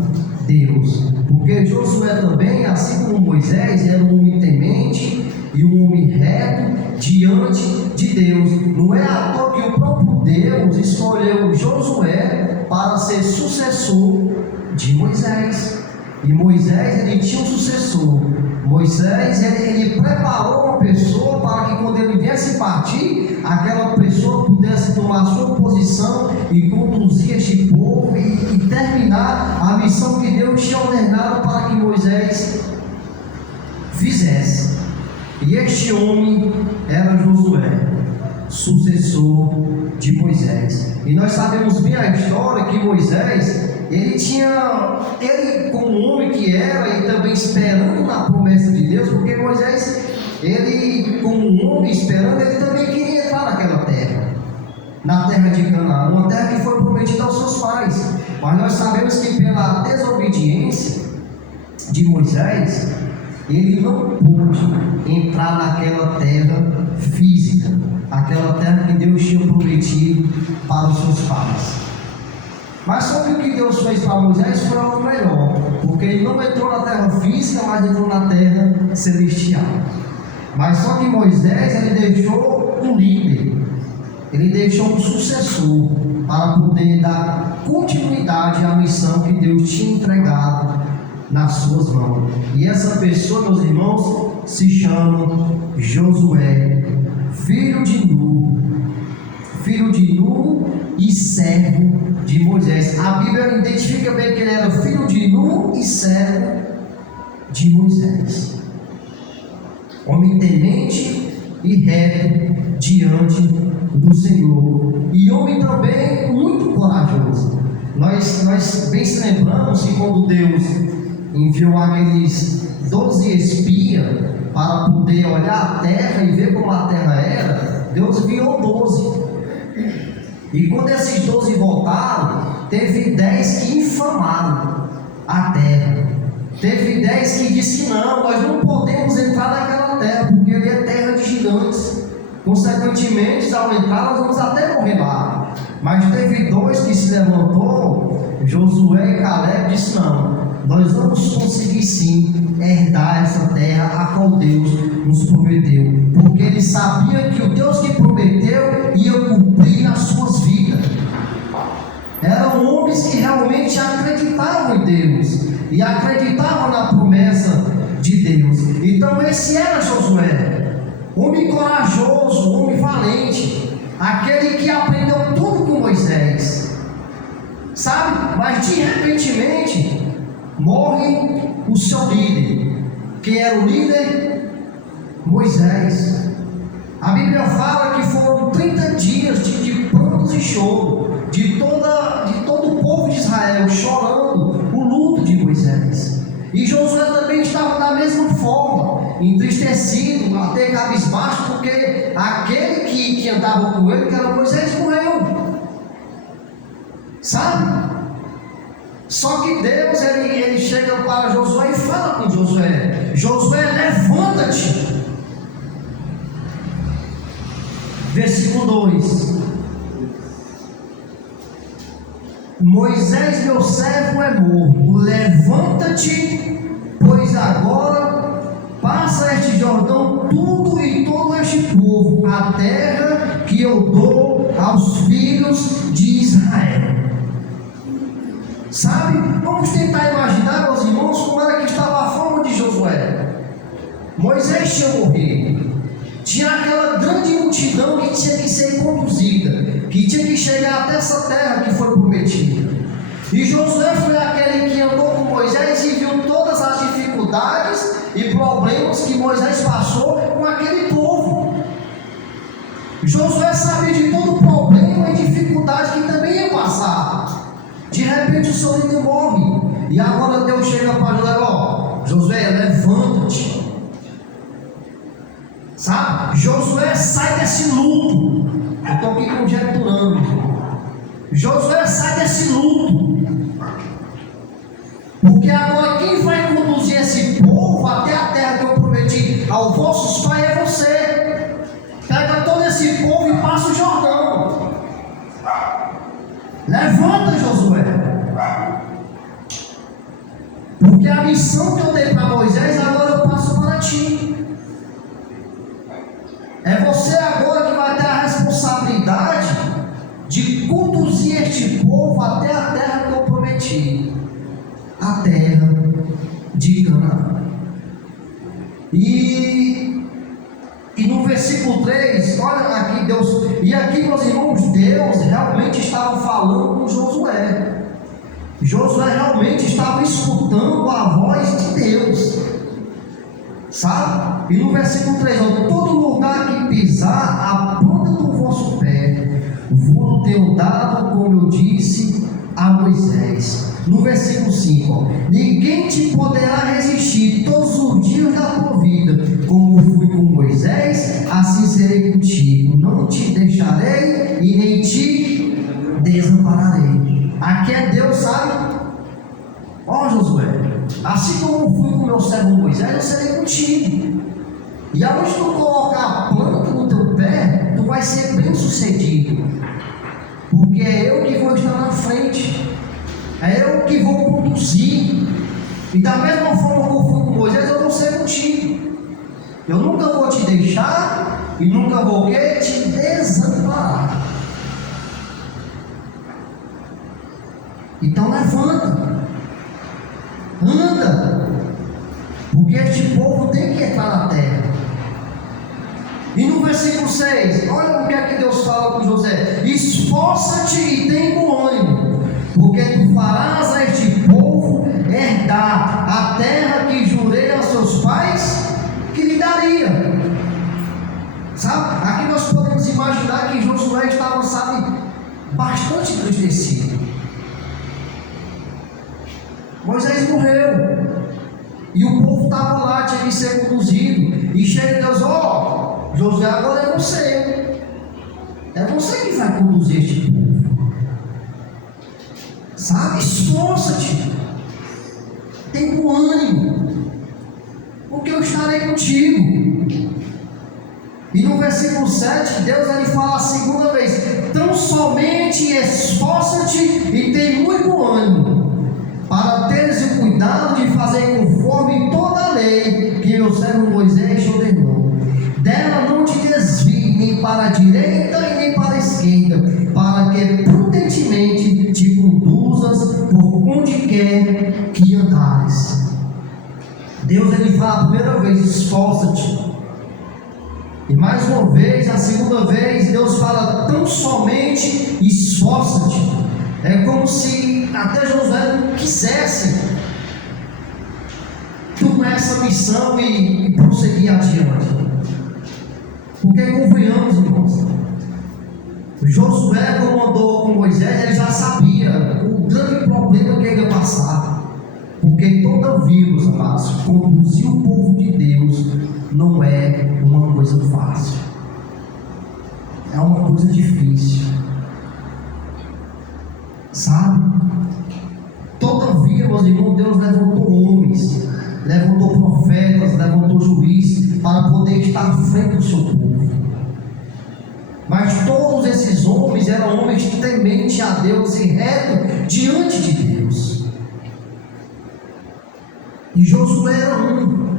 Deus. Porque Josué também, assim como Moisés, era um homem temente e um homem reto diante de Deus. Não é à toa que o próprio Deus escolheu Josué para ser sucessor de Moisés. E Moisés, ele tinha um sucessor. Moisés, ele preparou uma pessoa para que quando ele viesse partir, aquela pessoa pudesse tomar a sua posição e conduzir este povo e terminar a missão que Deus tinha ordenado para que Moisés fizesse. E este homem era Josué, sucessor de Moisés. E nós sabemos bem a história que Moisés, ele como homem que era e também esperando na promessa de Deus, porque Moisés, ele como homem esperando, ele também queria entrar naquela terra, na terra de Canaã, uma terra que foi prometida aos seus pais. Mas nós sabemos que pela desobediência de Moisés, ele não pôde entrar naquela terra física, aquela terra que Deus tinha prometido para os seus pais. Mas só que o que Deus fez para Moisés foi algo melhor, porque ele não entrou na terra física, mas entrou na terra celestial. Mas só que Moisés, ele deixou um líder, ele deixou um sucessor para poder dar continuidade à missão que Deus tinha entregado nas suas mãos. E essa pessoa, meus irmãos, se chama Josué, filho de Nun e servo de Moisés. A Bíblia identifica bem que ele era filho de Nun e servo de Moisés. Homem temente e reto diante do Senhor. E homem também muito corajoso. Nós bem se lembramos que quando Deus enviou aqueles 12 espias para poder olhar a terra e ver como a terra era, Deus enviou 12. E quando esses 12 voltaram, teve 10 que infamaram a terra. Teve 10 que disseram que não, nós não podemos entrar naquela terra, porque ali é terra de gigantes. Consequentemente, ao entrar, nós vamos até morrer lá. Mas teve 2 que se levantou, Josué e Caleb, disse não, nós vamos conseguir sim herdar essa terra a qual Deus nos prometeu, porque ele sabia que o Deus que prometeu ia cumprir nas suas vidas. Eram homens que realmente acreditavam em Deus e acreditavam na promessa de Deus. Então esse era Josué, homem corajoso, homem valente, aquele que aprendeu tudo com Moisés, sabe? Mas de repentemente morre o seu líder. Quem era o líder? Moisés. A Bíblia fala que foram 30 dias de prantos e choro de todo o povo de Israel, chorando o luto de Moisés. E Josué também estava da mesma forma, entristecido, até cabisbaixo, porque aquele que andava com ele, que era Moisés, morreu. Sabe? Só que Deus, ele chega para Josué e fala com Josué: Josué, levanta-te. Versículo 2: Moisés, meu servo, é morto. Levanta-te, pois agora passa este Jordão, tudo e todo este povo, a terra que eu dou aos filhos de Israel. Sabe? Vamos tentar imaginar, meus irmãos, como era que estava a forma de Josué. Moisés tinha morrido. Tinha aquela grande multidão que tinha que ser conduzida, que tinha que chegar até essa terra que foi prometida. E Josué foi aquele que andou com Moisés e viu todas as dificuldades e problemas que Moisés passou com aquele povo. Josué sabia de todo o problema e dificuldade que também ia passar. De repente o seu líder morre. E agora Deus chega para Josué: ó, Josué, levanta-te. Sabe? Josué sai desse luto. Eu estou aqui conjecturando. Josué sai desse luto. Porque agora quem vai conduzir esse povo até a terra que eu prometi aos vossos pais é você. Pega todo esse povo e passa o Jordão. Levanta, Josué. Porque a missão que eu dei para Moisés, agora eu passo para ti. É você agora que vai ter a responsabilidade de conduzir este povo até a terra que eu prometi. A terra de Canaã. E no versículo 3, olha aqui Deus, e aqui meus irmãos, Deus realmente estava falando com Josué. Josué realmente estava escutando a voz de Deus, sabe? E no versículo 3, ó, todo lugar que pisar a planta do vosso pé, vos tenho dado, como eu disse a Moisés. No versículo 5, ó, ninguém te poderá resistir todos os dias da tua vida, como fui com Moisés, assim serei contigo, não te deixarei e nem te desampararei. Aqui é Deus, sabe? Ó Josué, assim como fui com meu servo Moisés, eu serei contigo. E aonde tu colocar a planta no teu pé, tu vai ser bem sucedido, porque é eu que vou estar na frente, é eu que vou conduzir. E da mesma forma que eu fui com Moisés, eu vou ser contigo. Eu nunca vou te deixar e nunca vou te desamparar. Então levanta, anda, porque este povo tem que entrar na terra. E no versículo 6, olha o que é que Deus fala com José: esforça-te e tem bom ânimo, porque tu farás a este povo herdar a terra que jurei aos seus pais que lhe daria. Sabe, aqui nós podemos imaginar que Josué estava, sabe, bastante entristecido. Moisés morreu e o povo estava lá, tinha que ser conduzido, e chega Deus: ó, Josué, agora é você que vai conduzir este povo, sabe? Esforça-te, tem bom ânimo, porque eu estarei contigo. E no versículo 7, Deus ele fala a segunda vez: tão somente esforça-te e tem muito bom ânimo, para teres o cuidado de fazer conforme toda a lei que meu servo Moisés te ordenou. Dela não te desvie nem para a direita e nem para a esquerda, para que prudentemente te conduzas por onde quer que andares. Deus ele fala a primeira vez: esforça-te. E mais uma vez, a segunda vez, Deus fala: tão somente esforça-te. É como se até Josué não quisesse tomar essa missão e prosseguir adiante. Porque convenhamos, irmãos, Josué, quando andou com Moisés, ele já sabia o grande problema que ele ia passar. Porque todavia, meus amados, conduzir o povo de Deus não é uma coisa fácil, é uma coisa difícil, sabe? Todavia, meus irmãos, Deus levantou homens, levantou profetas, levantou juízes para poder estar à frente do seu povo. Mas todos esses homens eram homens tementes a Deus e retos diante de Deus. E Josué era um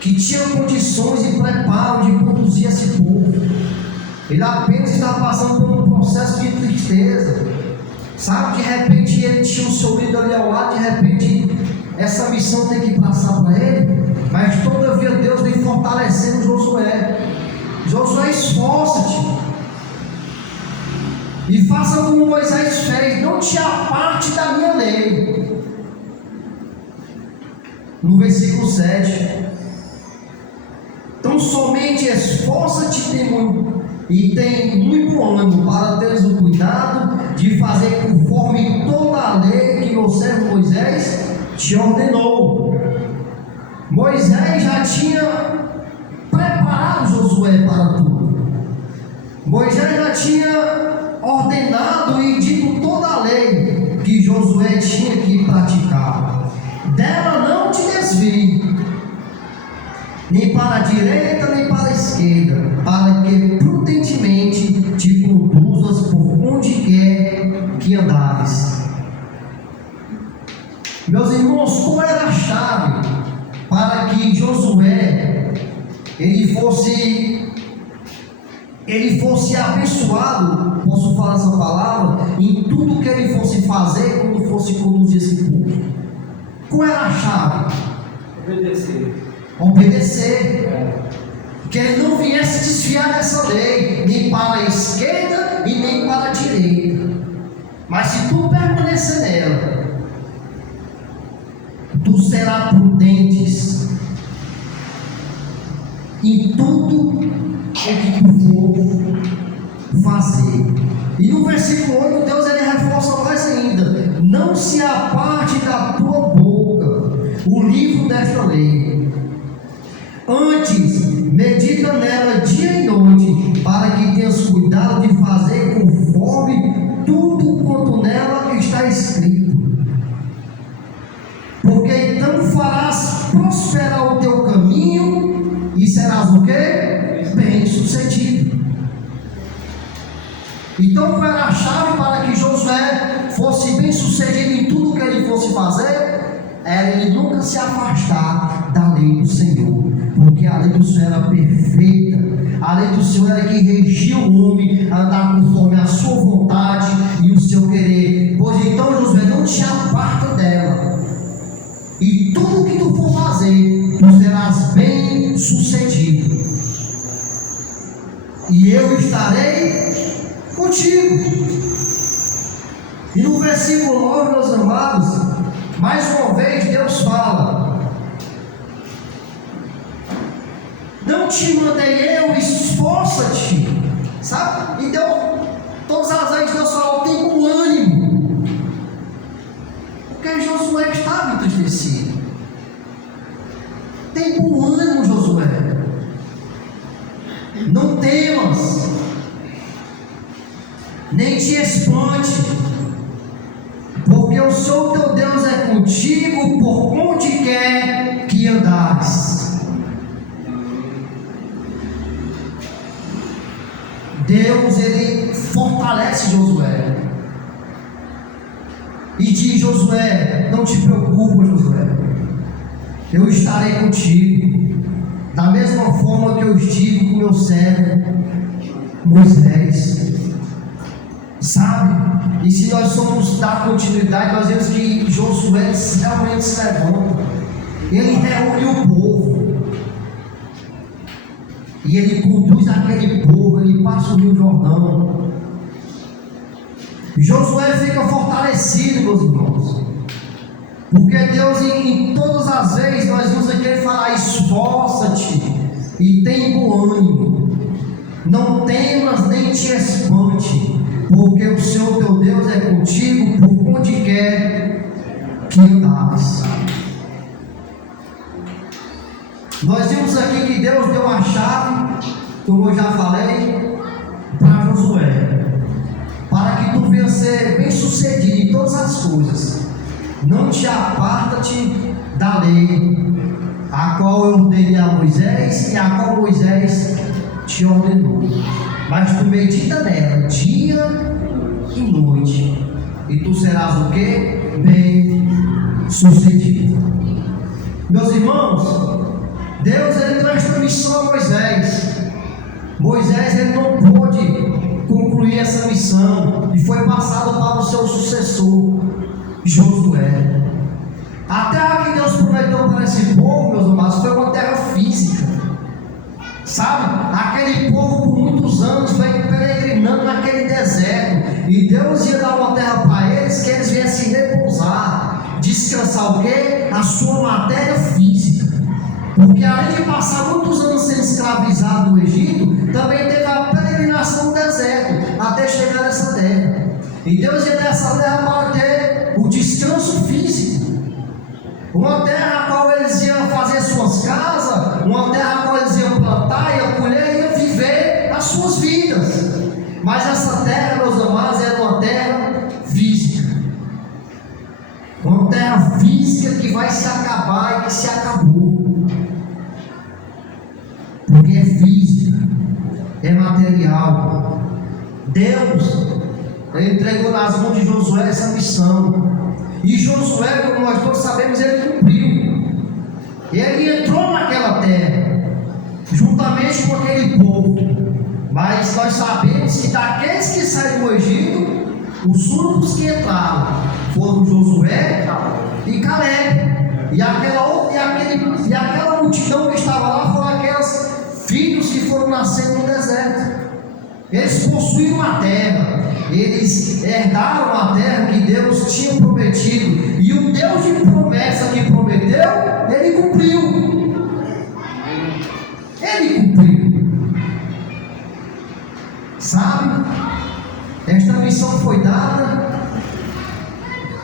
que tinha condições e preparo de conduzir esse povo. Ele apenas estava passando por um processo de tristeza, sabe? De repente ele tinha o seu líder ali ao lado, de repente essa missão tem que passar para ele, mas todavia Deus vem fortalecendo Josué. Josué, esforça-te e faça como Moisés fez, não te aparte da minha lei. No versículo 7, tão somente esforça-te e tem muito bom ânimo, para teres o cuidado de fazer conforme toda a lei que meu servo Moisés te ordenou. Moisés já tinha preparado Josué para tudo. Moisés já tinha ordenado e dito toda a lei que Josué tinha que praticar. Dela não te desvie, nem para a direita nem para a esquerda, para que prudentemente te conduzas por onde quer que andares. Meus irmãos, qual era a chave para que Josué ele fosse abençoado, posso falar essa palavra, em tudo que ele fosse fazer quando fosse conduzir esse povo? Qual era a chave? Obedecer. Obedecer. Que ele não viesse desfiar dessa lei, nem para a esquerda e nem para a direita. Mas se tu permanecer nela, tu serás prudente em tudo o que tu for fazer. E no versículo 8, Deus ele reforça mais ainda: não se aparte da tua boca o livro desta lei, antes medita nela dia e noite, para que tenhas cuidado de fazer conforme tudo quanto nela está escrito, porque então farás prosperar o teu caminho e serás o quê? Bem-sucedido. Então qual era a chave para que Josué fosse bem-sucedido em tudo que ele fosse fazer? Era ele nunca se afastar da lei do Senhor, porque a lei do Senhor era perfeita. A lei do Senhor era que regia o homem a andar conforme a sua vontade e o seu querer. Pois então Josué, não te aparta dela, e tudo que tu for fazer, tu serás bem sucedido, e eu estarei contigo. E no versículo 9, meus amados, mais uma vez Deus fala: não te mandei eu, esforça-te. Sabe? E Deus, todas as vezes Deus fala: tem com ânimo, porque Josué estava entristecido. Tem com ânimo, Josué, não temas, nem te espante, porque o Senhor teu Deus é contigo por onde quer que andares. Deus ele fortalece Josué e diz: Josué, não te preocupa, Josué, eu estarei contigo, da mesma forma que eu estive com meu servo Moisés. Sabe? E se nós somos dar continuidade, nós vemos que Josué realmente se levanta, ele reúne o povo, e ele conduz aquele povo, ele passa o Rio Jordão. Josué fica fortalecido, meus irmãos, porque Deus, em todas as vezes, nós vamos aqui falar: esforça-te e tem bom ânimo, não temas nem te espante, porque o Senhor teu Deus é contigo por onde quer que andares. Nós vimos aqui que Deus deu a chave, como eu já falei, para Josué, para que tu venha ser bem sucedido em todas as coisas. Não te aparta-te da lei, a qual eu ordenei a Moisés e a qual Moisés te ordenou, mas tu medita nela dia e noite, e tu serás o que? Bem sucedido. Meus irmãos, Deus ele deu esta missão a Moisés. Moisés ele não pôde concluir essa missão, e foi passado para o seu sucessor Josué. A terra que Deus prometeu para esse povo, meus amados, foi uma terra física. Sabe? Aquele povo por muitos anos foi peregrinando naquele deserto, e Deus ia dar uma terra para eles, que eles viessem repousar, descansar o quê? A sua matéria física. Porque além de passar muitos anos sendo escravizado no Egito, também teve a peregrinação no deserto, até chegar nessa terra. E Deus ia dar essa terra para ter o descanso físico, uma terra a qual eles iam fazer suas casas, uma terra a qual eles iam plantar, iam colher, iam viver as suas vidas. Mas essa terra, meus amados, era uma terra física, uma terra física que vai se acabar e que se acabou, porque é física, é material. Deus entregou nas mãos de Josué essa missão, e Josué, como nós todos sabemos, ele cumpriu. Ele entrou naquela terra juntamente com aquele povo, mas nós sabemos que daqueles que saíram do Egito, os únicos que entraram foram Josué e Caleb. E aquela multidão que estava lá foram aqueles filhos que foram nascendo no deserto. Eles possuíram a terra, eles herdaram a terra que Deus tinha prometido, e o Deus de promessa que prometeu, Ele cumpriu. Ele cumpriu. Sabe? Esta missão foi dada.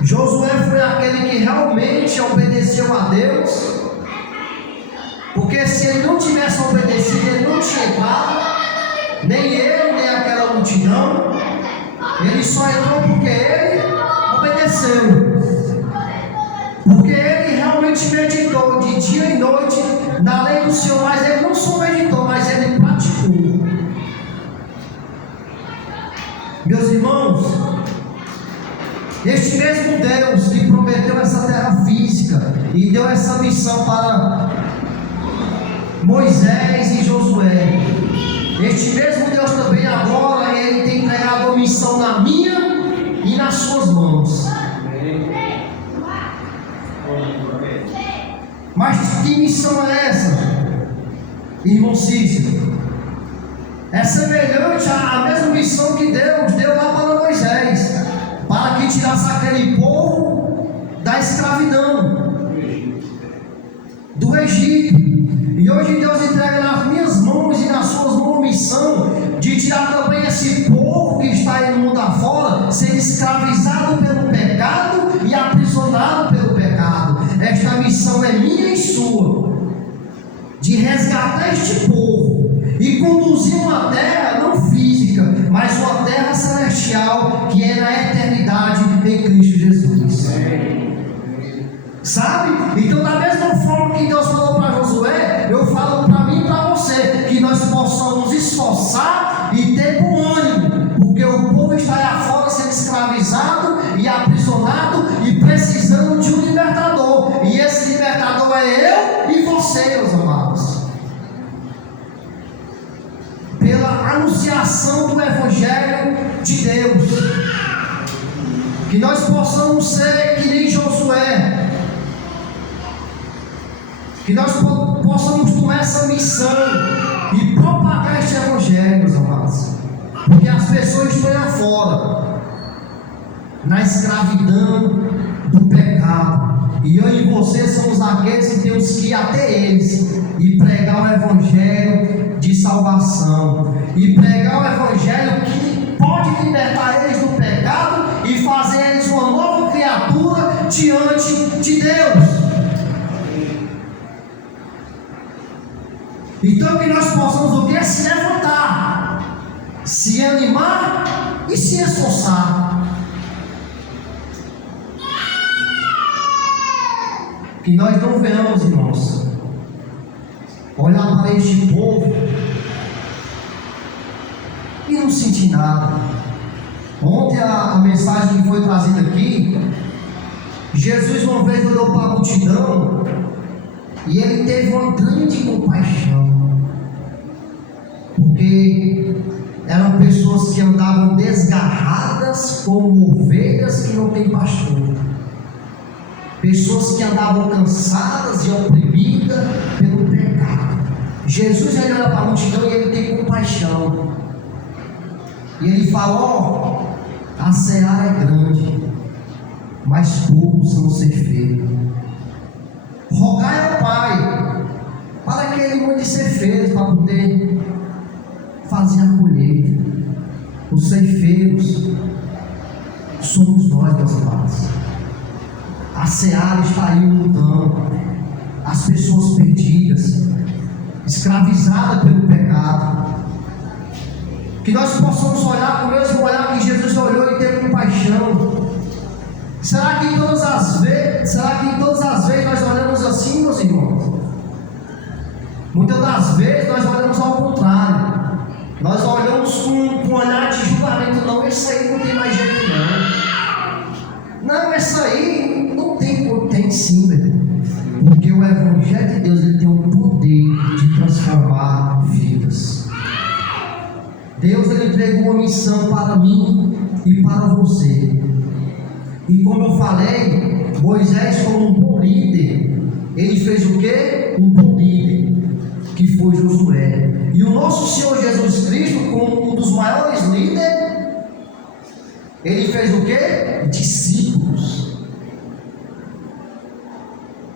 Josué foi aquele que realmente obedeceu a Deus, porque se ele não tivesse obedecido, ele não tinha entrado, nem ele, nem aquela multidão. Ele só entrou porque ele obedeceu, porque ele realmente meditou de dia e noite na lei do Senhor, mas ele não só meditou, mas ele praticou. Meus irmãos, este mesmo Deus que prometeu essa terra física e deu essa missão para Moisés e Josué, este mesmo Deus também agora, Ele tem entregado a missão na minha e nas suas mãos. Mas que missão é essa, irmão Cícero? É semelhante à mesma missão que Deus deu lá para Moisés, para que tirasse aquele povo da escravidão, do Egito. E hoje Deus entrega nas minhas mãos e nas suas mãos a missão de tirar também esse povo que está aí no mundo afora, ser escravizado pelo pecado e aprisionado pelo pecado. Esta missão é minha e sua, de resgatar este povo e conduzir uma terra não física, mas uma terra celestial, que é na eternidade em Cristo Jesus. Sabe? Então, da mesma forma que Deus falou para Josué, eu falo para mim e para você, que nós possamos nos esforçar e ter bom ânimo, porque o povo está aí afora sendo escravizado e aprisionado e precisando de um libertador, e esse libertador é eu e você, meus amados. Pela anunciação do Evangelho de Deus, que nós possamos ser que nem Josué, que nós possamos tomar essa missão e propagar este Evangelho, meus amados, porque as pessoas estão lá fora, na escravidão do pecado, e eu e você somos aqueles que temos que ir até eles e pregar o Evangelho de salvação, e pregar o Evangelho que pode libertar eles do pecado e fazer eles uma nova criatura diante de Deus. Então que nós possamos o que? Se levantar, se animar e se esforçar. Que nós não venhamos, irmãos, olhar para este povo e não sentir nada. Ontem a mensagem que foi trazida aqui, Jesus uma vez olhou para a multidão e ele teve uma grande compaixão, porque eram pessoas que andavam desgarradas como ovelhas que não têm pastor, pessoas que andavam cansadas e oprimidas pelo pecado. Jesus ele olha para a multidão e ele tem compaixão, e ele fala: ó, a seara é grande, mas poucos são ceifeiros. Rogai ao Pai para que Ele mande ceifeiros para poder fazer a colheita. Os ceifeiros somos nós, meus amados. A seara está aí mudando, as pessoas perdidas, escravizadas pelo pecado. Que nós possamos olhar com o mesmo olhar que Jesus olhou e teve compaixão. Será que em todas as vezes nós olhamos assim, meus irmãos? Muitas das vezes nós olhamos ao contrário. Nós olhamos com um olhar de julgamento. Não, isso aí não tem mais jeito não. Não, isso aí não tem sim, velho. Porque o Evangelho de Deus ele tem o poder de transformar vidas. Deus ele entregou uma missão para mim e para você. E como eu falei, Moisés, como um bom líder, ele fez o quê? Um bom líder, que foi Josué. E o nosso Senhor Jesus Cristo, como um dos maiores líderes, ele fez o quê? Discípulos.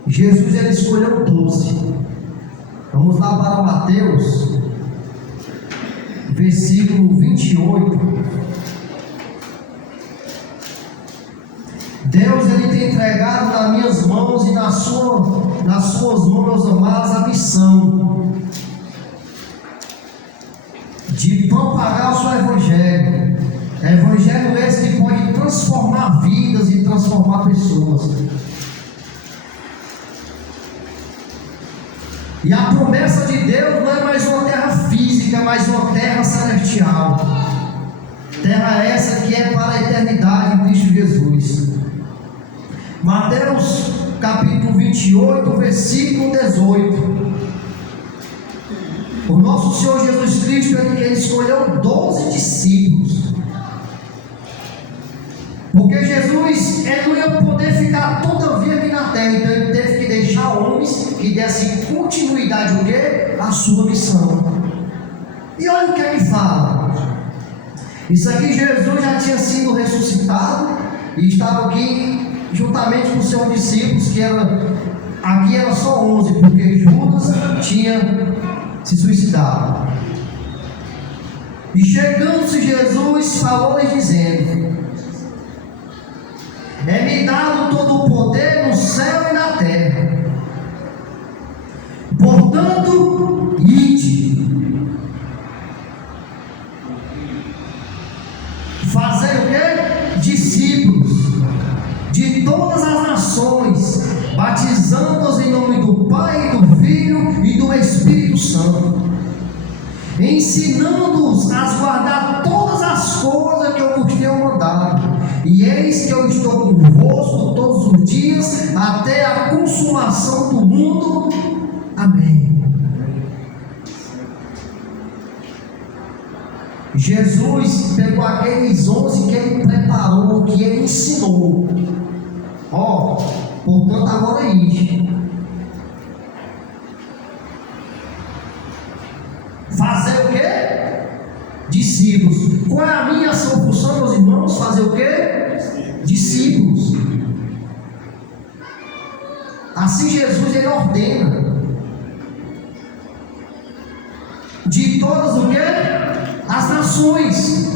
Jesus, ele escolheu 12. Vamos lá para Mateus, versículo 28. Deus, ele tem entregado nas minhas mãos e nas suas mãos, meus amados, a missão de propagar o seu evangelho. Evangelho esse que pode transformar vidas e transformar pessoas. E a promessa de Deus não é mais uma terra física, mas uma terra celestial. Terra essa que é para a eternidade em Cristo Jesus. Mateus capítulo 28, versículo 18. O nosso Senhor Jesus Cristo, ele escolheu 12 discípulos. Porque Jesus, ele não ia poder ficar toda a vida aqui na terra, então ele teve que deixar homens que dessem continuidade o quê? A sua missão. E olha o que ele fala. Isso aqui, Jesus já tinha sido ressuscitado e estava aqui juntamente com os seus discípulos, que aqui era só 11, porque Judas tinha se suicidado. E chegando-se Jesus, falou-lhes dizendo: é-me dado todo o poder no céu e na terra. Portanto, ide, fazer o quê? Discípulos de todas as nações, batizando-os em nome do Pai, do Filho e do Espírito Santo, ensinando-os a guardar todas as coisas que eu vos tenho mandado. E eis que eu estou convosco todos os dias, até a consumação do mundo. Amém. Jesus pegou aqueles 11 que ele preparou, que ele ensinou. Portanto, agora ide. Fazer o quê? Discípulos. Qual é a minha função, meus irmãos? Fazer o quê? Discípulos. Assim Jesus, ele ordena. De todas o quê? As nações.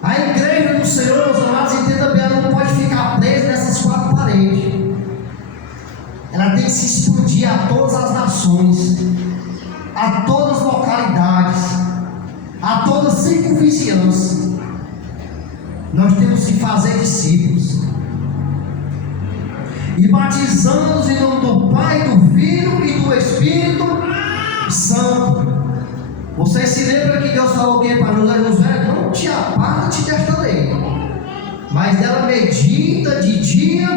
A igreja do Senhor, meus amados, entenda bem, ela não pode ficar presa nessas 4 paredes. Ela tem que se expandir a todas as nações, a todas as localidades, a toda circunvizinhança. Nós temos que fazer discípulos e batizando-os em nome do Pai, do Filho e do Espírito Santo. Vocês se lembram que Deus falou o que para Josué? Não te aparte desta lei, mas dela medita de dia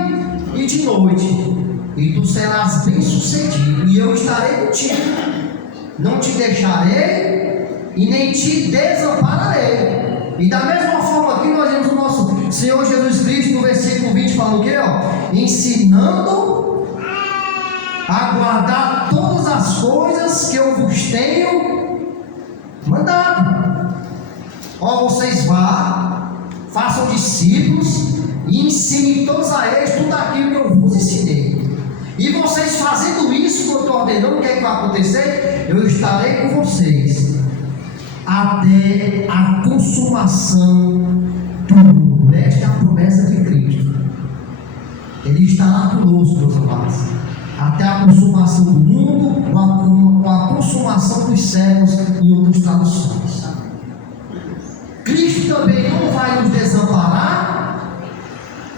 e de noite, e tu serás bem sucedido, e eu estarei contigo, não te deixarei e nem te desampararei. E da mesma forma aqui nós vemos o nosso Senhor Jesus Cristo no versículo 20 fala o que? Ensinando a guardar todas as coisas que eu vos tenho mandado. Vocês vá, façam discípulos e ensinem todos a eles tudo aquilo que eu vos ensinei. E vocês fazendo isso que eu estou ordenando, o que é que vai acontecer? Eu estarei com vocês até a consumação do mundo. Esta é a promessa de Cristo. Ele estará conosco, meus amados, até a consumação do mundo, com a consumação dos séculos, em outras traduções. Cristo também não vai nos desamparar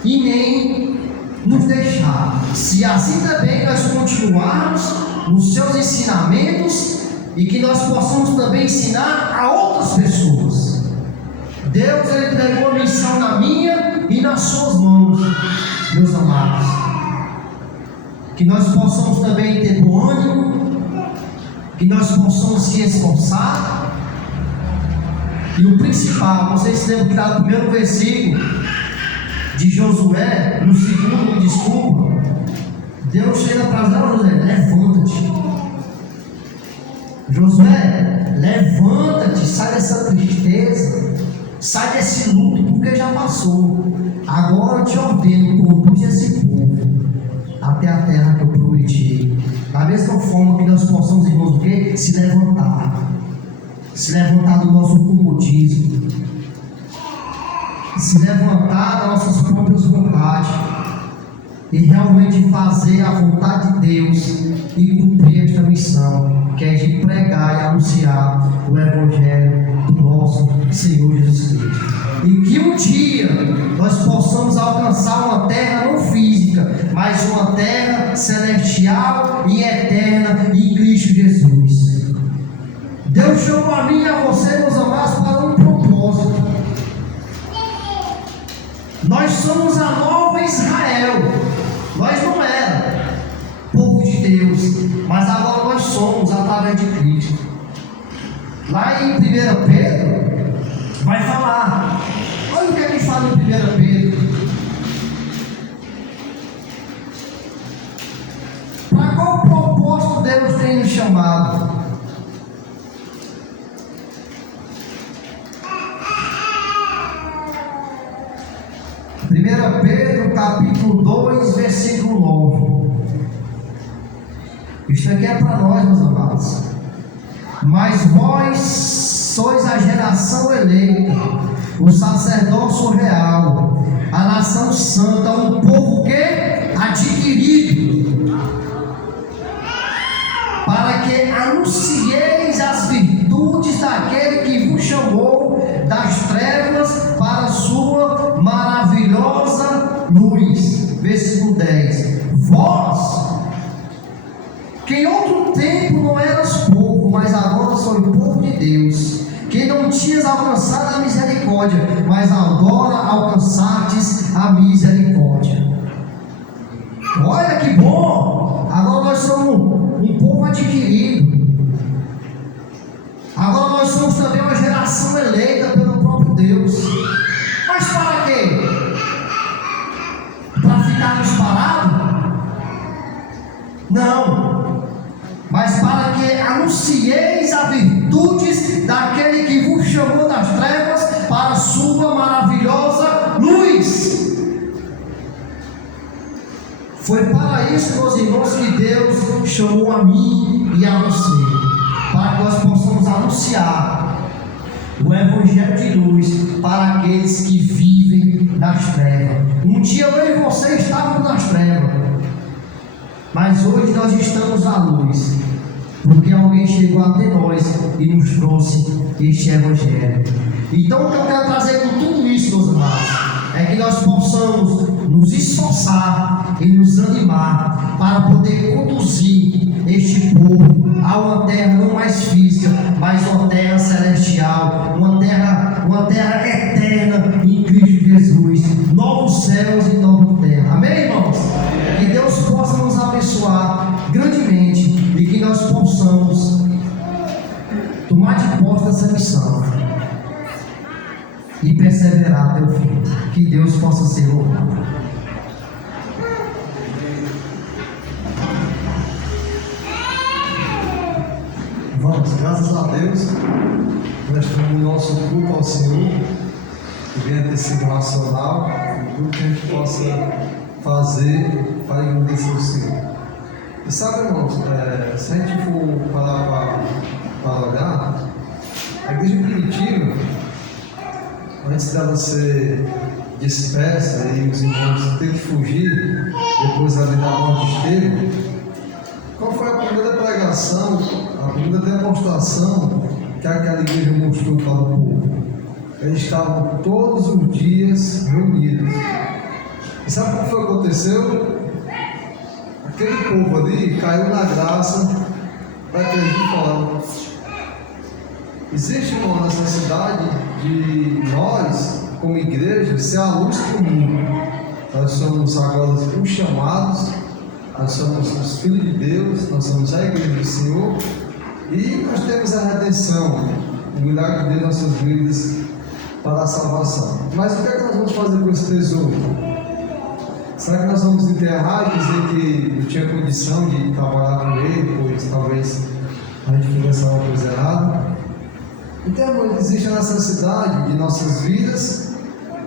e nem nos deixar, se assim também nós continuarmos nos seus ensinamentos e que nós possamos também ensinar a outras pessoas. Deus, ele entregou a missão na minha e nas suas mãos, meus amados. Que nós possamos também ter bom ânimo, que nós possamos se esforçar. E o principal, vocês se lembram que está no primeiro versículo de Josué, no segundo, me desculpa, Deus chega para Josué: levanta-te. Josué, levanta-te, sai dessa tristeza, sai desse luto, porque já passou. Agora eu te ordeno, conduz esse povo até a terra que eu prometi. Da mesma forma que nós possamos, irmãos, o quê? Se levantar do nosso comodismo, se levantar das nossas próprias vontades e realmente fazer a vontade de Deus e cumprir esta missão, que é de pregar e anunciar o Evangelho do nosso Senhor Jesus Cristo. E que um dia nós possamos alcançar uma terra não física, mas uma terra celestial e eterna em Cristo Jesus. Deus chamou a mim e a você, meus amados, para um propósito. Nós somos a nova Israel. Nós não éramos povo de Deus, mas agora nós somos através de Cristo. Lá em 1 Pedro vai falar. Olha o que ele fala em 1 Pedro. Para qual propósito Deus tem nos chamado? Pedro, capítulo 2, versículo 9. Isto aqui é para nós, meus amados. Mas vós sois a geração eleita, o sacerdócio real, a nação santa, um povo que adquirido, para que anuncieis as virtudes daquele que vos chamou das trevas para a sua maravilhosa luz. Versículo 10. Vós, que em outro tempo não eras povo, mas agora sois povo de Deus, que não tinhas alcançado a misericórdia, mas agora alcançastes a misericórdia. Olha que bom! Agora nós somos um povo adquirido. Agora nós somos também uma geração eleita pelo próprio Deus. Mas para quê? Para ficarmos parados? Não. Mas para que anuncieis as virtudes daquele que vos chamou das trevas para a sua maravilhosa luz. Foi para isso, meus irmãos, que Deus chamou a mim e a você, para que nós possamos anunciar o Evangelho de luz para aqueles que vivem nas trevas. Um dia eu e você estávamos nas trevas, mas hoje nós estamos na luz, porque alguém chegou até nós e nos trouxe este Evangelho. Então o que eu quero trazer com tudo isso, meus amados, é que nós possamos nos esforçar e nos animar para poder conduzir este povo a uma terra não mais física, mas uma terra celestial, uma terra eterna em Cristo Jesus, novos céus e nova terra. Amém, irmãos? Que Deus possa nos abençoar grandemente e que nós possamos tomar de posse essa missão e perseverar até o fim. Que Deus possa ser louvado. Vamos, graças a Deus, nós estamos no nosso culto ao Senhor, que venha ter sido racional, e tudo que a gente possa fazer para engrandecer o Senhor. E sabe, irmãos, se a gente for parar para olhar, a igreja primitiva, antes dela ser dispersa e os irmãos terem que fugir depois ali da morte de Estevão, qual foi a primeira pregação, a primeira demonstração que aquela igreja mostrou para o povo? Eles estavam todos os dias reunidos. E sabe o que foi que aconteceu? Aquele povo ali caiu na graça daqueles de fora. Existe uma necessidade de nós, como igreja, ser a luz do mundo. Nós somos agora os chamados, nós somos os filhos de Deus, nós somos a igreja do Senhor e nós temos a redenção, o milagre de Deus em nossas vidas para a salvação. Mas o que é que nós vamos fazer com esse tesouro? Será que nós vamos enterrar e dizer que não tinha condição de trabalhar com ele, pois talvez a gente fizesse alguma coisa errada? Então, existe a necessidade de nossas vidas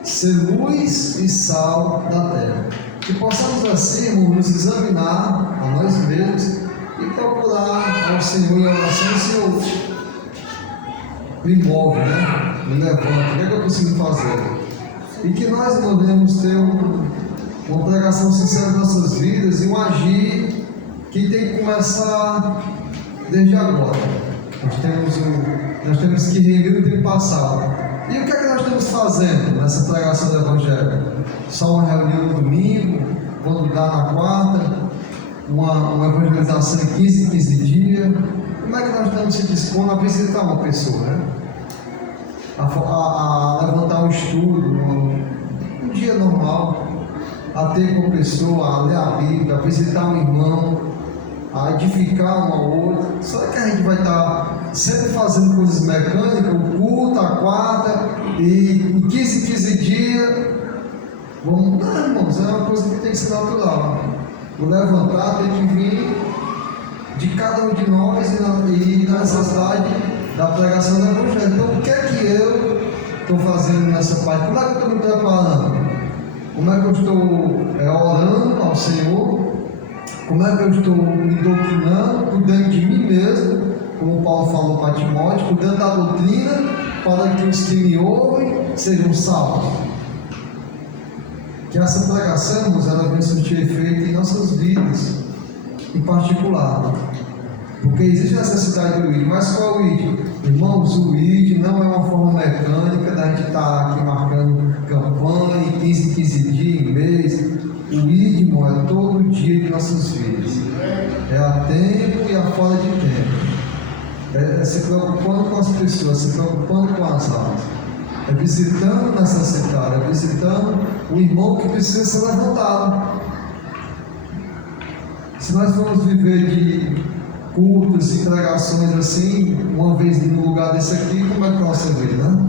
ser luz e sal da terra. Que possamos assim, irmãos, nos examinar a nós mesmos e procurar ao Senhor em oração. O Senhor me move, né? Me levanta. O que é que eu preciso fazer? E que nós, irmãos, venhamos ter uma pregação sincera em nossas vidas e um agir que tem que começar desde agora. Nós temos que rever o tempo passado. E o que é que nós estamos fazendo nessa pregação do Evangelho? Só uma reunião no domingo, quando dá na quarta, uma evangelização em 15 dias. Como é que nós estamos se dispondo a visitar uma pessoa, né? A levantar um estudo, um dia normal, a ter com a pessoa, a ler a Bíblia, a visitar um irmão, a edificar um ao outro. Será que a gente vai estar sempre fazendo coisas mecânicas, o culto, a quarta, e em 15 dias, vamos. Não, irmãos, é uma coisa que tem que ser natural. O levantar tem que vir de cada um de nós e na necessidade da pregação do Evangelho. Então, o que é que eu estou fazendo nessa parte? Como é que eu estou me preparando? Como é que eu estou orando ao Senhor? Como é que eu estou me doutrinando, cuidando de mim mesmo, como Paulo falou para Timóteo, cuidando da doutrina, para que os que me ouvem sejam salvos. Que essa pregação, irmãos, ela venha surtir efeito em nossas vidas, em particular. Porque existe a necessidade do ID, mas qual é o ID? Irmãos, o ID não é uma forma mecânica da gente estar aqui marcando campanha em 15 dias, em mês. O ID, irmão, é todo dia de nossas vidas. É a tempo e a fora de tempo. É se preocupando com as pessoas, se preocupando com as almas. É visitando o necessitado, é visitando o irmão que precisa ser levantado. Se nós formos viver de cultos e pregações assim, uma vez no lugar desse aqui, como é que nós vamos ver, né?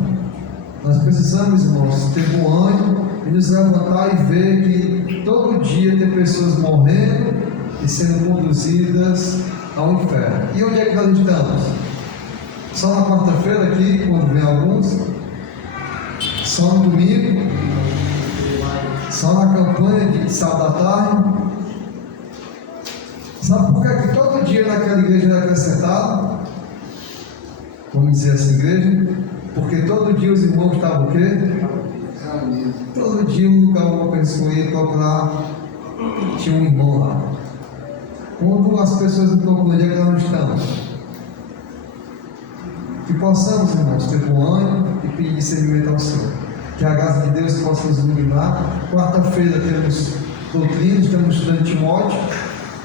Nós precisamos, irmãos, ter bom ânimo e nos levantar e ver que todo dia tem pessoas morrendo e sendo conduzidas ao inferno. E onde é que nós estamos? Só na quarta-feira aqui, quando vem alguns? Só no domingo? Só na campanha de sábado à tarde? Sabe por que todo dia naquela igreja é acrescentado? Vamos dizer assim, igreja? Porque todo dia os irmãos estavam o quê? Todo dia um lugar, uma pessoa ia procurar, tinha um irmão lá. Quando as pessoas não procuram, onde é que nós estamos? Que possamos, irmãos, ter bom ânimo e pedir discernimento ao Senhor. Que a graça de Deus possa nos iluminar. Quarta-feira temos doutrina, estamos estudando Timóteo.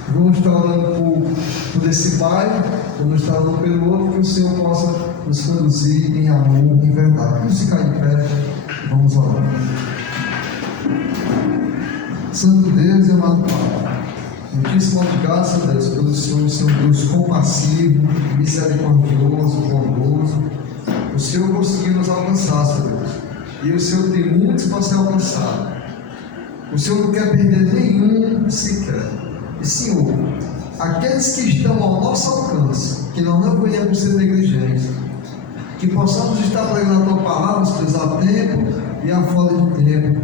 Vamos estar orando por esse bairro, vamos estar orando pelo outro, que o Senhor possa nos conduzir em amor, em verdade. Vamos ficar em pé, vamos orar. Santo Deus e amado Pai, muitíssimo obrigado, Senhor Deus, pelo Senhor ser um Deus compassivo, misericordioso, bondoso. O Senhor conseguiu nos alcançar, Senhor Deus, e o Senhor tem muitos para ser alcançado. O Senhor não quer perder nenhum sequer. E Senhor, aqueles que estão ao nosso alcance, que nós não venhamos ser negligentes, que possamos estar pregando a Tua palavra, Deus, a tempo e a fora de tempo,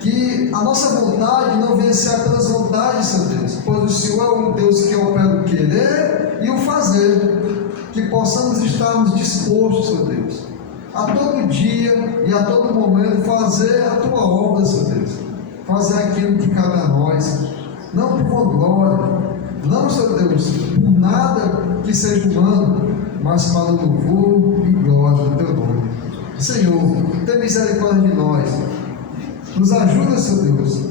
que a nossa vontade não venha ser apenas vontade, Senhor Deus, pois o Senhor é um Deus que opera o querer e o fazer, que possamos estarmos dispostos, Senhor Deus, a todo dia e a todo momento fazer a Tua obra, Senhor Deus, fazer aquilo que cabe a nós. Não por glória, não, Senhor Deus, por nada que seja humano, mas para o louvor e glória do Teu nome. Senhor, tenha misericórdia de nós. Nos ajuda, Senhor Deus,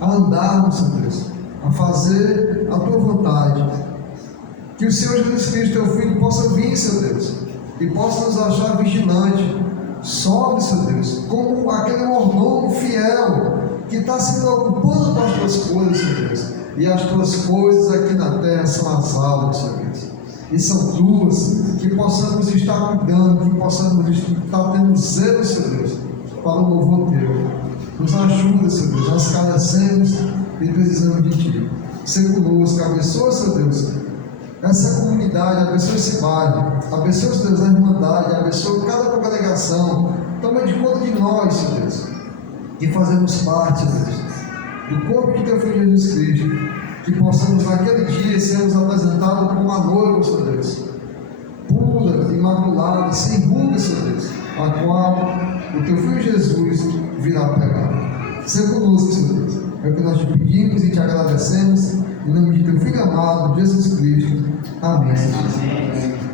a andarmos, Senhor Deus, a fazer a Tua vontade. Que o Senhor Jesus Cristo, Teu Filho, possa vir, Senhor Deus, e possa nos achar vigilantes, sóbrios, Senhor Deus, como aquele mordomo fiel, que está se preocupando com as Tuas coisas, Senhor Deus. E as Tuas coisas aqui na terra são as almas, Senhor Deus. E são Tuas, que possamos estar cuidando, que possamos estar tendo zelo, Senhor Deus, para o louvor Teu. Nos ajuda, Senhor Deus. Nós carecemos e precisamos de Ti. Ser conosco, abençoa, Senhor Deus, essa comunidade, abençoa esse bairro, abençoa, Senhor Deus, a Irmandade, abençoa cada congregação. Toma de conta de nós, Senhor Deus, que fazemos parte, Senhor Deus, do corpo de Teu Filho Jesus Cristo, que possamos naquele dia sermos apresentados como uma noiva, Senhor Deus, pura, imaculada, sem ruga, Senhor Deus, a qual o Teu Filho Jesus virá pegar. Seja conosco, Senhor Deus. É o que nós te pedimos e te agradecemos, em nome de Teu Filho amado, Jesus Cristo. Amém. Amém.